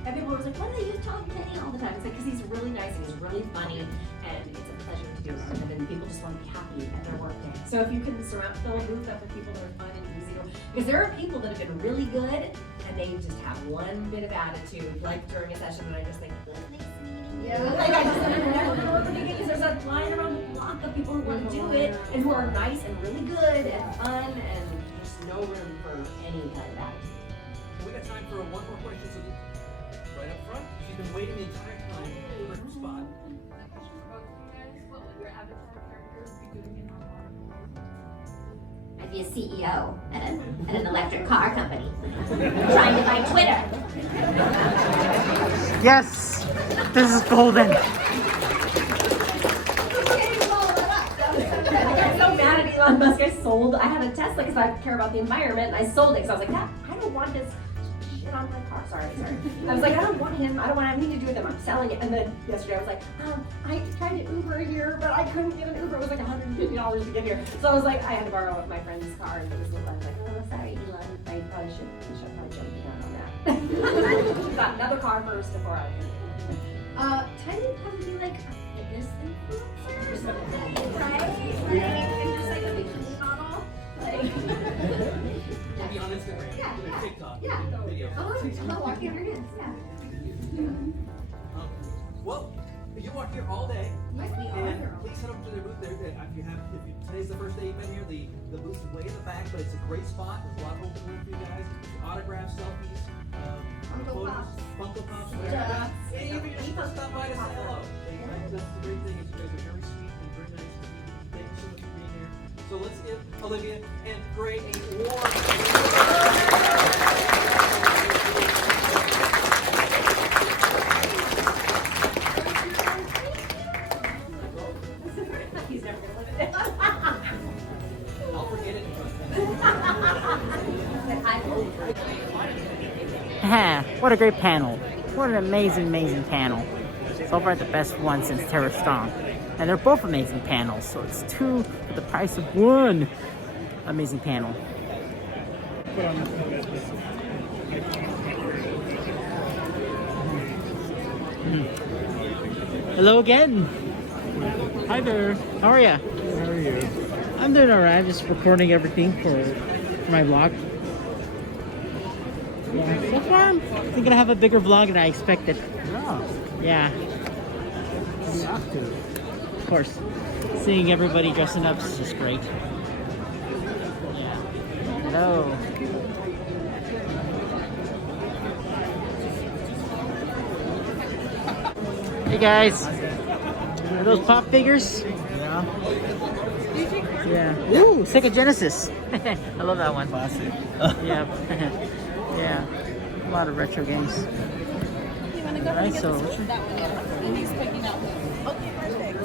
And people were like, why do they use Tom Kenny all the time? It's like, because he's really nice and he's really funny, and it's a pleasure to do with him. And people just want to be happy at their work day. So if you can fill a booth up with people that are fun and easy to, because there are people that have been really good, and they just have one bit of attitude, like during a session, and I just think, Yeah. like I just never know what to do, because there's a line around the block of people who want to do it, and who are nice and really good and fun, and there's no room for any kind of attitude. We got time for one more question. So right up front, she's been waiting the entire time for her spot. What would your avatar character be doing in I'd be a CEO at an electric car company, trying to buy Twitter. Yes! This is golden. I got so mad at Elon Musk. I had a Tesla because I care about the environment, and I sold it because I was like, I don't want this shit on my car. Sorry. I was like, I don't want anything to do with him. I'm selling it. And then yesterday I was like, I tried to Uber here, but I couldn't get an Uber. It was like $150 to get here. So I was like, I had to borrow my friend's car, and it was I was like, oh, sorry, Elon. I probably should probably jump down on that. Got another car first before I can. Tiny would probably be like a fitness influencer or something, right? Like, just like a bikini model. Like, Maybe on Instagram, yeah, TikTok, yeah. videos. Oh, walking on your hands, yeah. Well, you are here all day. Yes, we are. And please head up to their booth there. Today's the first day you've been here. The booth is way in the back, but it's a great spot. There's a lot of open room for you guys. Autographs, selfies, Funko Pops, whatever. And even just stop by to say hello. That's the great thing is you guys are very sweet and very nice to meet you. Thank you so much for being here. So let's give Olivia and Gray a warm. He's never gonna live it. I'll forget it. What a great panel. What an amazing panel. So far the best one since Terror Strong. And they're both amazing panels, so it's two for the price of one. Amazing panel. Hello again. Hi there. How are ya? How are you? I'm doing alright. Just recording everything for my vlog. Yeah, so far I'm thinking I have a bigger vlog than I expected. Yeah. You have to. Of course. Seeing everybody dressing up is just great. Yeah. Hello. Hey guys. those pop figures? Yeah. Yeah. Ooh, Sega Genesis. I love that one. Classic. Yeah. Yeah. A lot of retro games. Alright, so And he's picking up. Okay, perfect.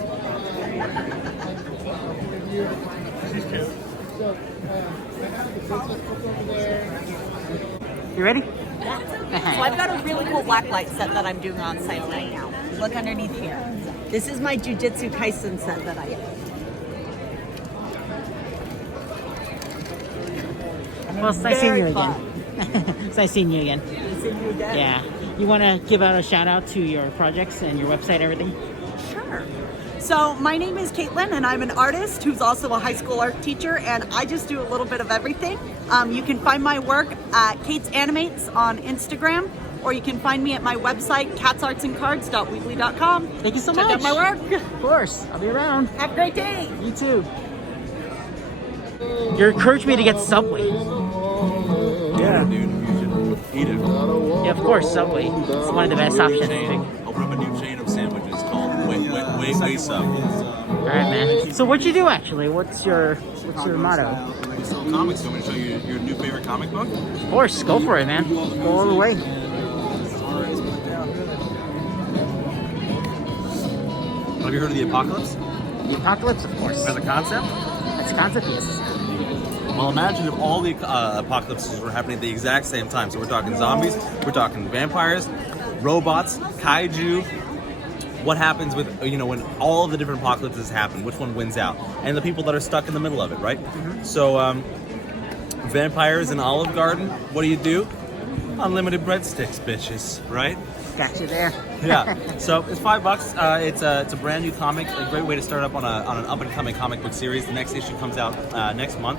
you ready? Yeah. So I've got a really cool blacklight set that I'm doing on site right now. Look underneath here. This is my Jujutsu Kaisen set that I did. Well, it's nice seeing you again. It's nice seeing you again. Nice seeing you again. Yeah. You want to give out a shout out to your projects and your website, everything? Sure. So my name is Caitlin, and I'm an artist who's also a high school art teacher, and I just do a little bit of everything. You can find my work at Kate's Animates on Instagram, or you can find me at my website, catsartsandcards.weebly.com. Thank you so much. Check out my work. Of course. I'll be around. Have a great day. You too. You encouraged me to get Subway. Yeah, dude, you should eat it. Yeah, of course, Subway. It's one of the best options. Open up a new chain of sandwiches called Way Sub. All right, man. So what you do actually? What's your motto? You sell comics. You want me to show you your new favorite comic book? Of course, go for it, man. Go all the way. Have you heard of the Apocalypse? The Apocalypse, of course. As a concept? As a concept, yes. Well, imagine if all the apocalypses were happening at the exact same time. So we're talking zombies, we're talking vampires, robots, kaiju. What happens with, when all the different apocalypses happen? Which one wins out? And the people that are stuck in the middle of it, right? Mm-hmm. So, vampires in Olive Garden, what do? Unlimited breadsticks, bitches, right? Got you there. Yeah. So it's $5. It's a brand new comic. A great way to start up on an up and coming comic book series. The next issue comes out next month.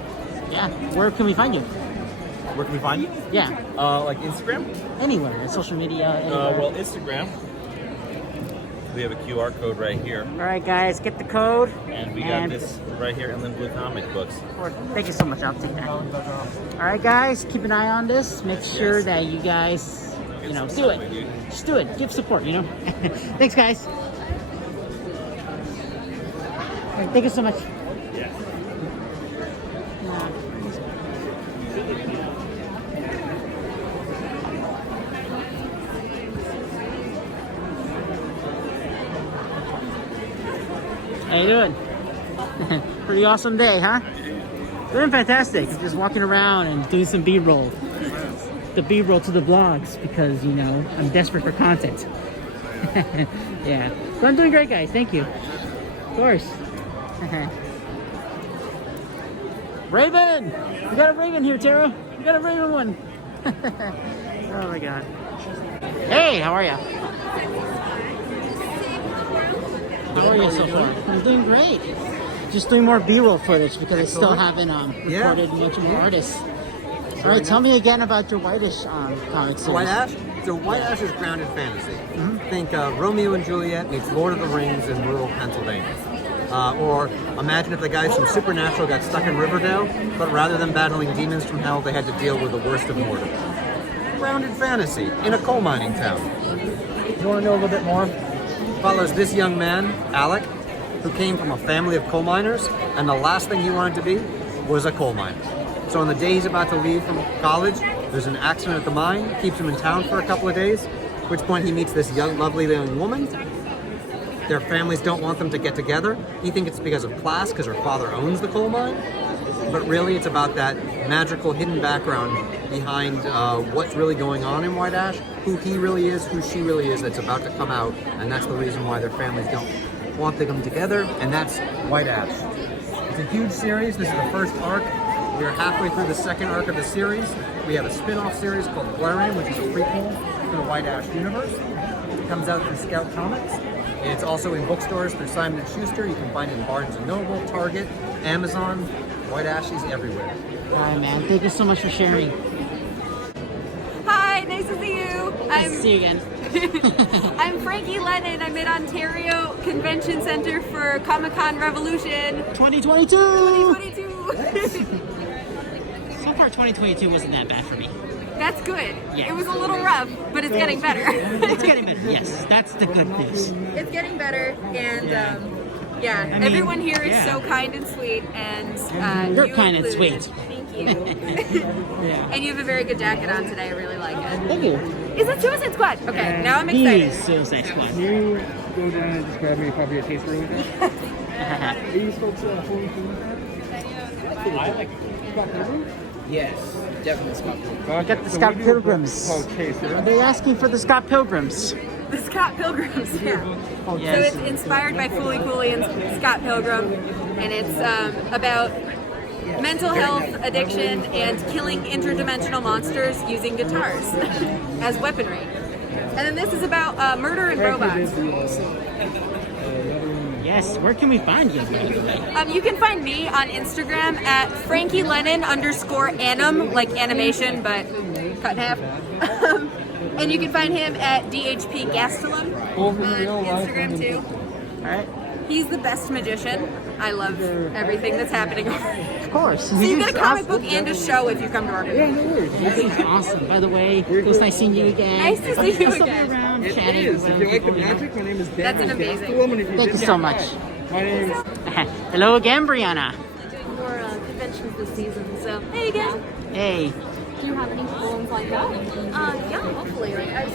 Yeah. Where can we find you? Where can we find you? Yeah. Like Instagram? Anywhere. Social media. Anywhere. Well, Instagram. We have a QR code right here. All right, guys, get the code. And we got this right here, Inland Blue Comic Books. Thank you so much. I'll take that. All right, guys, keep an eye on this. Make sure that you guys, do it. Just do it. Give support, Thanks, guys. All right, thank you so much. Yeah. How you doing? Pretty awesome day, huh? Doing fantastic. Just walking around and doing some B-roll. The B-roll to the vlogs because, I'm desperate for content. Yeah. So I'm doing great, guys. Thank you. Of course. Raven! We got a Raven here, Tara. We got a Raven one. Oh my god. Hey, how are you? How are you so far? I'm doing great. Just doing more B-roll footage because I still haven't recorded much more artists. All right, tell me again about your Whitish comic series. White Ash? So White Ash is grounded fantasy. Think Romeo and Juliet meets Lord of the Rings in rural Pennsylvania. Or imagine if the guys from Supernatural got stuck in Riverdale, but rather than battling demons from hell, they had to deal with the worst of mortals. Grounded fantasy in a coal mining town. You want to know a little bit more? Follows this young man, Alec, who came from a family of coal miners, and the last thing he wanted to be was a coal miner. So on the day he's about to leave from college, there's an accident at the mine, keeps him in town for a couple of days, at which point he meets this lovely young woman. Their families don't want them to get together. He thinks it's because of class, because her father owns the coal mine. But really it's about that magical hidden background behind what's really going on in White Ash, who he really is, who she really is, that's about to come out, and that's the reason why their families don't want them together, and that's White Ash. It's a huge series. This is the first arc. We are halfway through the second arc of the series. We have a spin-off series called Blarian, which is a prequel to the White Ash universe. It comes out through Scout Comics. It's also in bookstores through Simon & Schuster. You can find it in Barnes & Noble, Target, Amazon. White Ash is everywhere. All right, man. Thank you so much for sharing. Hi, nice to see you. Nice to see you again. I'm Frankie Lennon. I'm at Ontario Convention Center for Comic-Con Revolution 2022. 2022. So far, 2022 wasn't that bad for me. That's That's good. Yeah. It was a little rough, but it's getting better. It's getting better. Yes, that's the good news. It's getting better, and yeah, I mean, everyone here is yeah. so kind and sweet, and You're you kind and included. sweet. Thank you. Yeah. And you have a very good jacket on today. I really like it. Thank you. Is it Suicide Squad? Okay, now I'm excited. He's Suicide Squad. Can you go down and just grab me a copy of Taste Room? Are you supposed to Holy I like Scott Pilgrim? Yes, definitely Scott Pilgrim. Get the Scott Pilgrims. Are they asking for the Scott Pilgrims? The Scott Pilgrims, yeah. Yes. So it's inspired by Fooly Cooley and Scott Pilgrim, and it's about mental health, addiction, and killing interdimensional monsters using guitars as weaponry. And then this is about murder and robots. Yes, where can we find you, by the way? You can find me on Instagram at FrankieLennon_anim, like animation, but cut in half. And you can find him at DHP Gastelum on Instagram too. Alright. He's the best magician. I love everything that's happening. Of course. So you get a comic book and a show if you come to our Yeah, no worries. This is awesome. By the way, it was nice seeing you again. Nice to see you Let's again. be around It chatting. is. If you like the magic, my name is Dan. That's an amazing. Thank you so much. My name is... Hello again, Brianna. Doing more conventions this season, so hey again. Hey. Do you have any cool ones like that? Yeah, hopefully. Like I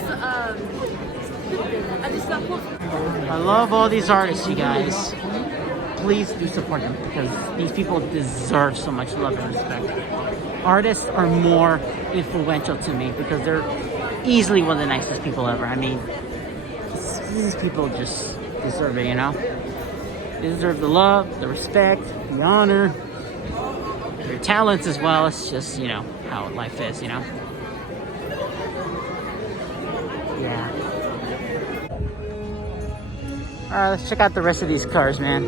just got pulled. I love all these artists, you guys. Please do support them because these people deserve so much love and respect. Artists are more influential to me because they're easily one of the nicest people ever. I mean, these people just deserve it, you know? They deserve the love, the respect, the honor, their talents as well. It's just, you know, how life is, you know? Yeah. Alright, let's check out the rest of these cars, man.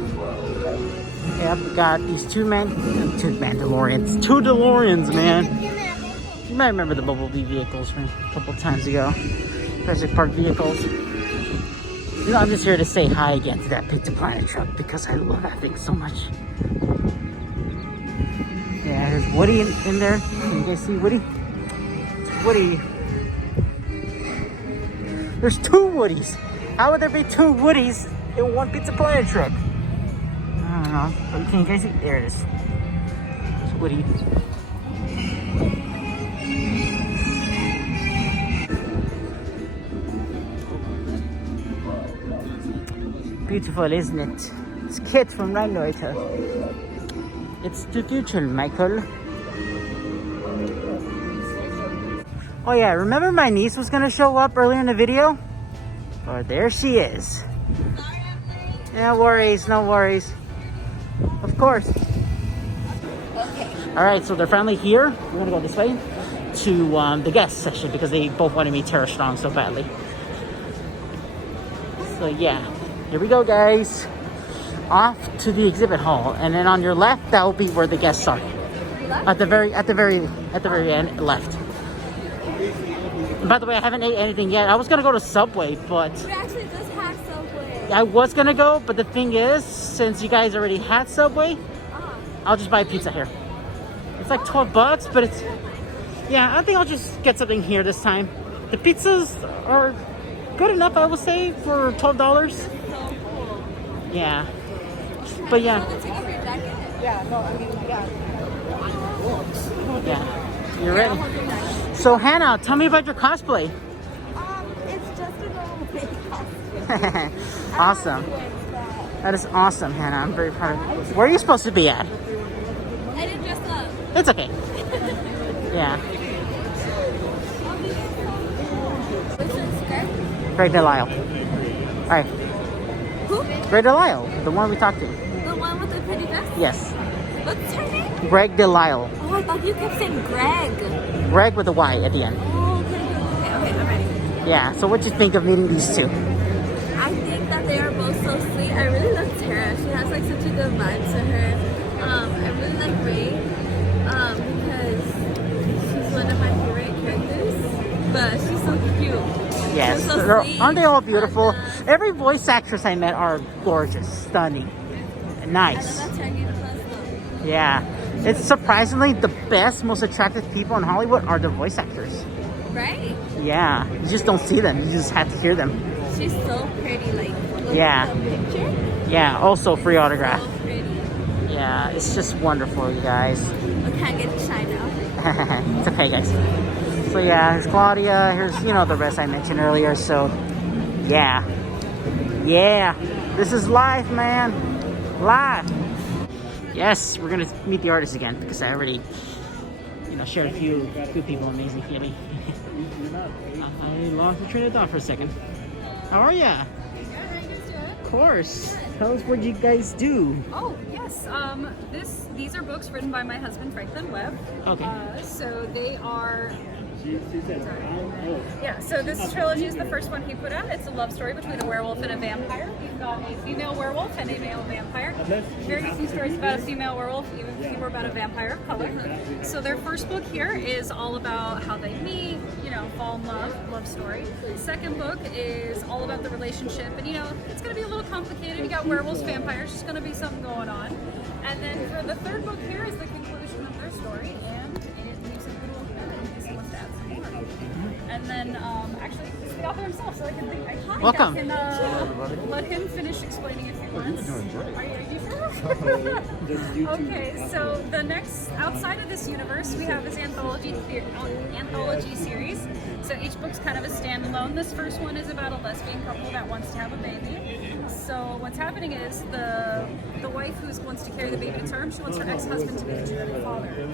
Yeah, we got these two DeLoreans. Two DeLoreans, man. You might remember the Bumblebee vehicles from a couple times ago. Jurassic Park vehicles. You know, I'm just here to say hi again to that Pizza Planet truck because I love that thing so much. Yeah, there's Woody in there. Can you guys see Woody? It's Woody. There's two Woodies. How would there be two Woodies in one Pizza Planet truck? I don't know. But can you guys see? There it is. It's Woody. Beautiful, isn't it? It's Kit from Rheinleute. It's the future, Michael. Oh yeah, remember my niece was gonna show up earlier in the video? Oh, there she is. No worries, no worries. Of course. Okay. Alright, so they're finally here. We're gonna go this way to the guest section because they both wanted me Tara Strong so badly. So yeah, here we go, guys. Off to the exhibit hall, and then on your left, that will be where the guests are. At the very end, left. And by the way, I haven't ate anything yet. I was gonna go to Subway, but We actually just had Subway. I was gonna go, but the thing is, since you guys already had Subway, I'll just buy a pizza here. It's like $12, but it's, yeah, I think I'll just get something here this time. The pizzas are good enough, I would say, for $12. Yeah, but yeah. Yeah, no, I mean, yeah. Yeah, you're ready. So Hannah, tell me about your cosplay. It's just a normal day costume. Awesome. That is awesome, Hannah. I'm very proud of you. Where are you supposed to be at? I didn't dress up. It's okay. Yeah. Which one's skirt? Greg DeLisle. Alright. Who? Greg DeLisle, the one we talked to. The one with the pretty dress? Yes. What's her name? Greg DeLisle. Oh, I thought you kept saying Greg. Greg with a Y at the end. Oh, okay, I'm ready. Yeah, so what'd you think of meeting these two? I think that they are both so sweet. I really love Tara. She has like such a good vibe to her. I really like Ray because she's one of my favorite characters. But she's so cute. Yes, She's so sweet. aren't they all beautiful? Every voice actress I met are gorgeous, stunning, nice. Yeah, it's surprisingly the best, most attractive people in Hollywood are the voice actors. Right? Yeah, you just don't see them. You just have to hear them. She's so pretty, like, look Yeah. at the picture. Yeah, also free autograph. So pretty. Yeah, it's just wonderful, you guys. I can't get shy now. It's okay, guys. So yeah, here's Claudia. Here's, you know, the rest I mentioned earlier. So, yeah. Yeah. This is life, man. Life. Yes, we're going to meet the artist again because I already, you know, shared a few people. Amazing feeling. I lost the train of thought for a second. How are ya? Of course. Tell us what you guys do. Oh, yes. These are books written by my husband, Franklin Webb. Okay. So they are... Yeah, so this trilogy is the first one he put out. It's a love story between a werewolf and a vampire. We've got a female werewolf and a male vampire. Very few stories about a female werewolf, even fewer about a vampire of color. So their first book here is all about how they meet, you know, fall in love story. The second book is all about the relationship, and you know, it's going to be a little complicated. You got werewolves, vampires, there's going to be something going on. And then for the third book here is the conclusion of their story, and it leaves a little open in case he wants to add some more. And then, actually, it's the author himself, so I can Welcome. Let him finish explaining if he wants. Are you sure? Okay, so the next, outside of this universe, we have this anthology series. So each book's kind of a standalone. This first one is about a lesbian couple that wants to have a baby. So what's happening is the wife who wants to carry the baby to term, she wants her ex-husband to be the genetic father.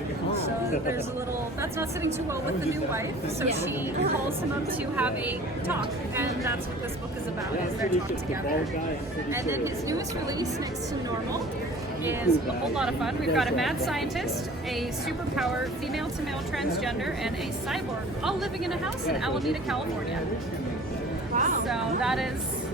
So there's a little, that's not sitting too well with the new wife. So she calls him up to have a talk, and that's what this book is about, is their talk together. And then his newest release, Next to Normal, is a whole lot of fun. We've got a mad scientist, a superpower female to male transgender, and a cyborg, all living in a house in Alameda, California. Wow. So that is,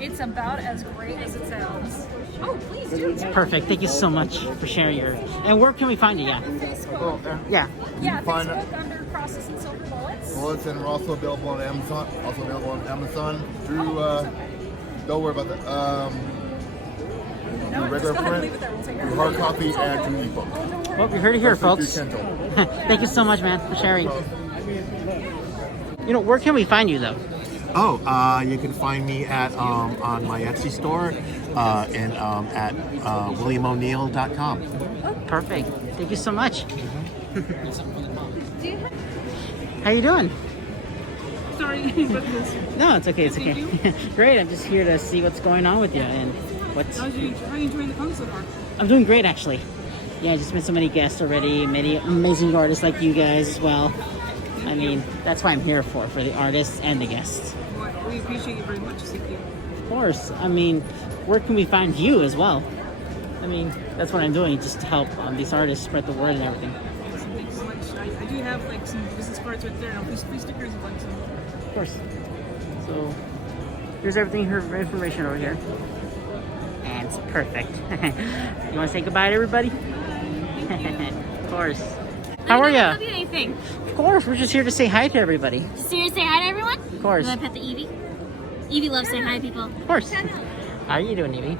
it's about as great as it sounds. Oh, please do. It's perfect. Thank you so much for sharing your... And where can we find you? Yeah. Facebook. Yeah. Yeah, find Facebook under Crosses and Silver Bullets. Bullets, and we're also available on Amazon. Also available on Amazon through. Don't worry about that. Regular print, hard copy, and through ebook. Well, you heard it here, folks. Thank you so much, man, for sharing. You know, where can we find you, though? Oh, you can find me at on my Etsy store and at williamoneal.com. Perfect. Thank you so much. How you doing? Sorry. No, it's okay. It's okay. Great. I'm just here to see what's going on with you and what's. How are you enjoying the con so far? I'm doing great, actually. Yeah, I just met so many guests already, many amazing artists like you guys as well. I mean, that's why I'm here for the artists and the guests. Well, we appreciate you very much. Thank you. Of course. I mean, where can we find you as well? I mean, that's what I'm doing, just to help these artists spread the word and everything. Thanks so much. I do have like some business cards right there. Free stickers and like some. Of course. So, here's everything, her information over here. And it's perfect. You want to say goodbye to everybody? Of course. How are I'll you? do anything. Of course, we're just here to say hi to everybody. So you say hi to everyone? Of course. You want to pet the Evie? Evie loves saying hi to people. Of course. How are you doing, Evie?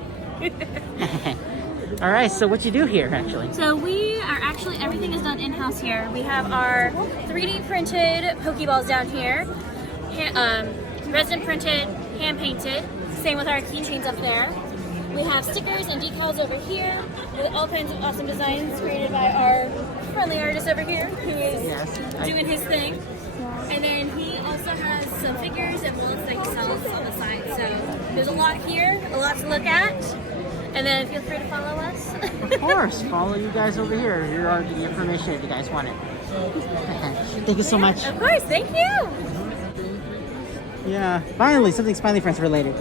All right, so what you do here, actually? So we are actually, everything is done in-house here. We have our 3D printed Pokeballs down here, resin printed, hand painted. Same with our keychains up there. We have stickers and decals over here with all kinds of awesome designs created by our friendly artist over here who is doing his thing. And then he also has some figures and bullets that he sells on the side. So there's a lot here, a lot to look at. And then feel free to follow us. Of course, follow you guys over here. Here are the information if you guys want it. Thank you so much. Of course, thank you. Yeah, finally, something Smiley Friends related.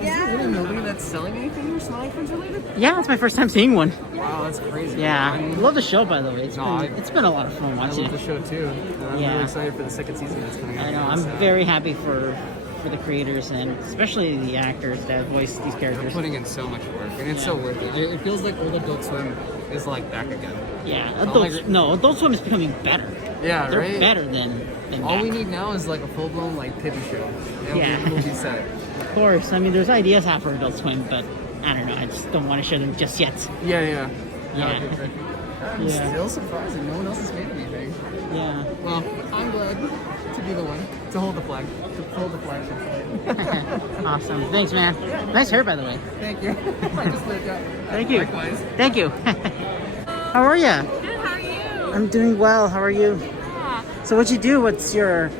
Yeah. Really nobody that's selling anything or Smiley Friends related? Yeah, it's my first time seeing one. Wow, that's crazy. Yeah, I love the show, by the way. It's been a lot of fun watching I love the show too. I'm really excited for the second season that's coming out. I know, I'm very happy for the creators and especially the actors that voice these characters. They're putting in so much work, and it's so worth it. It feels like old Adult Swim is like back again. Yeah, Adult Swim is becoming better. Yeah, They're right? better than all back. we need now is like a full-blown like TV show. And we'll be set. Of course, I mean, there's ideas out for Adult Swim, but I don't know, I just don't want to show them just yet. Yeah. Yeah. I'm still surprised that no one else has made anything. Yeah. Well, I'm glad to be the one to hold the flag. To hold the flag. Awesome. Thanks, man. Nice hair, by the way. Thank you. I just lived up. Thank you. Likewise. Thank you. How are you? Good, how are you? I'm doing well. How are you? Yeah. So what you do? What's your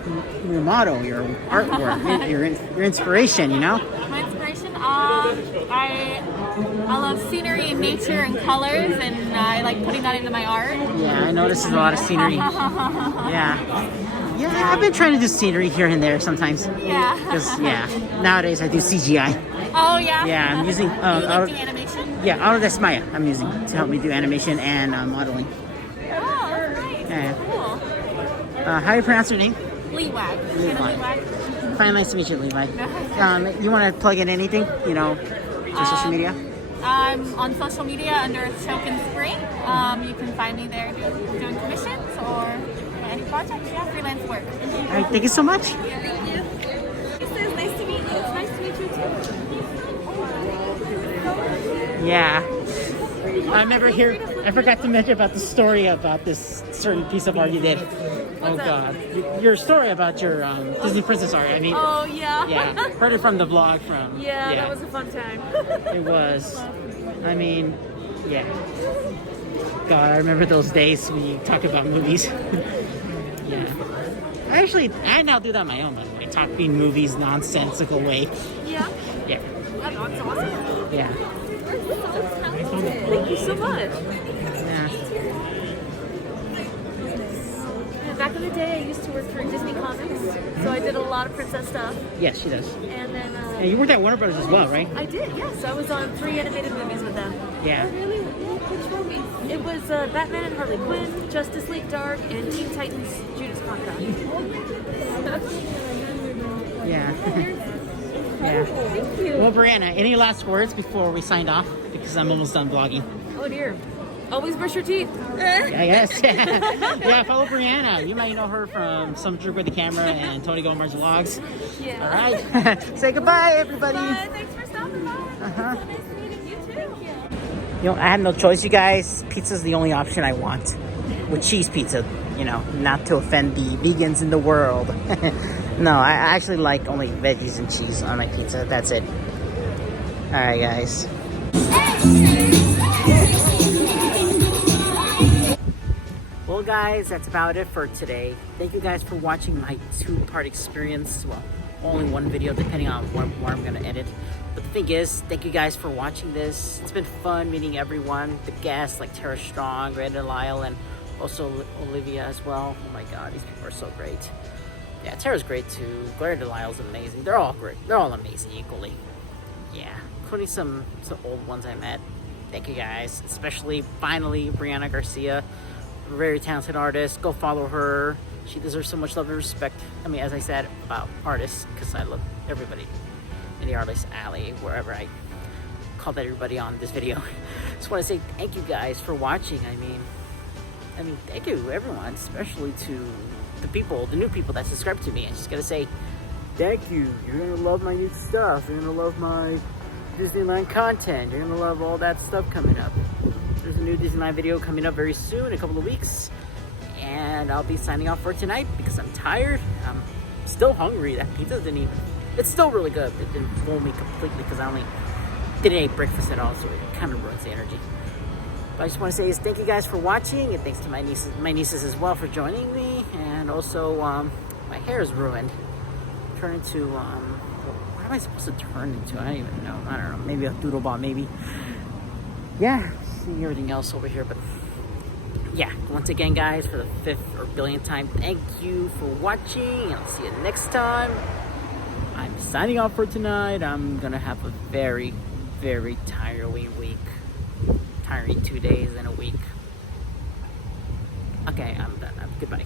motto? Your artwork? your inspiration? You know? My inspiration? I love scenery and nature and colors, and I like putting that into my art. Yeah, I noticed a lot of scenery. Yeah. Yeah, I've been trying to do scenery here and there sometimes. Yeah. Because, yeah, nowadays I do CGI. Oh, yeah? Yeah, I'm using... you like do animation? Yeah, Autodesk Maya I'm using to help me do animation and modeling. Oh, that's great. Yeah. Cool. How do you pronounce your name? Leewag. Leewag. Fine, nice to meet you, Levi. You want to plug in anything, you know, for social media? I'm on social media under Choke and Spring. You can find me there doing commissions or any projects. Yeah, freelance work. All right, thank you so much. Yeah, thank you. It says nice to meet you. It's nice to meet you too. Yeah. I remember here, I forgot to mention about the story about this certain piece of art you did. Oh God, your story about your Disney princess art. I mean, oh yeah. Yeah, heard it from the vlog from. Yeah, that was a fun time. It was. I mean, yeah. God, I remember those days when you talk about movies. Yeah. I now do that on my own, by the way. Talking movies, nonsensical way. Yeah. Yeah. That's awesome. Yeah. Thank you so much. Yeah. Back in the day, I used to work for Disney Comics, so I did a lot of princess stuff. Yes, she does. And then And you worked at Warner Brothers as well, right? I did, yes. I was on 3 animated movies with them. Yeah. Really? Which movies? It was Batman and Harley Quinn, Justice League Dark, and Teen Titans Judas Contract. Yeah. Yeah. Thank you. Well, Brianna, any last words before we signed off? Because I'm almost done vlogging. Oh dear. Always brush your teeth. Yeah, yes. Yeah, follow Brianna. You might know her from Some Jerk with the Camera and Tony Gomer's vlogs. Yeah. All right. Say goodbye, everybody. Bye. Thanks for stopping by. Uh-huh. So nice meeting you too. You know, I have no choice, you guys. Pizza's the only option I want. With cheese pizza, you know, not to offend the vegans in the world. No, I actually like only veggies and cheese on my pizza. That's it. All right, guys. Well, guys, that's about it for today. Thank you guys for watching my 2-part experience. Well, only one video depending on what I'm gonna edit. But the thing is, thank you guys for watching this. It's been fun meeting everyone, the guests like Tara Strong, DeLisle, and also Olivia as well. Oh my God, these people are so great. Yeah, Tara's great too. DeLisle's amazing. They're all great. They're all amazing equally. Yeah, including some old ones I met. Thank you guys, especially finally Brianna Garcia, a very talented artist. Go follow her. She deserves so much love and respect. I mean, as I said about artists, because I love everybody in the artist alley, wherever I called everybody on this video. Just want to say thank you guys for watching. I mean, thank you everyone, especially to the people, the new people that subscribe to me. I just gotta say thank you. You're gonna love my new stuff. You're gonna love my Disneyland content. You're gonna love all that stuff coming up. There's a new Disneyland video coming up very soon, a couple of weeks. And I'll be signing off for tonight because I'm tired. I'm still hungry. That pizza didn't even... It's still really good, but it didn't fool me completely because I only didn't eat breakfast at all, so it kind of ruins the energy. But I just want to say is thank you guys for watching, and thanks to my nieces as well for joining me. And also, my hair is ruined. Turn into, what am I supposed to turn into? I don't even know. I don't know. Maybe a doodle ball, maybe. Yeah, seeing everything else over here, but yeah, once again, guys, for the 5th or billionth time, thank you for watching. I'll see you next time. I'm signing off for tonight. I'm gonna have a very, very tiring week. Tiring 2 days and a week. Okay, I'm done. Goodbye.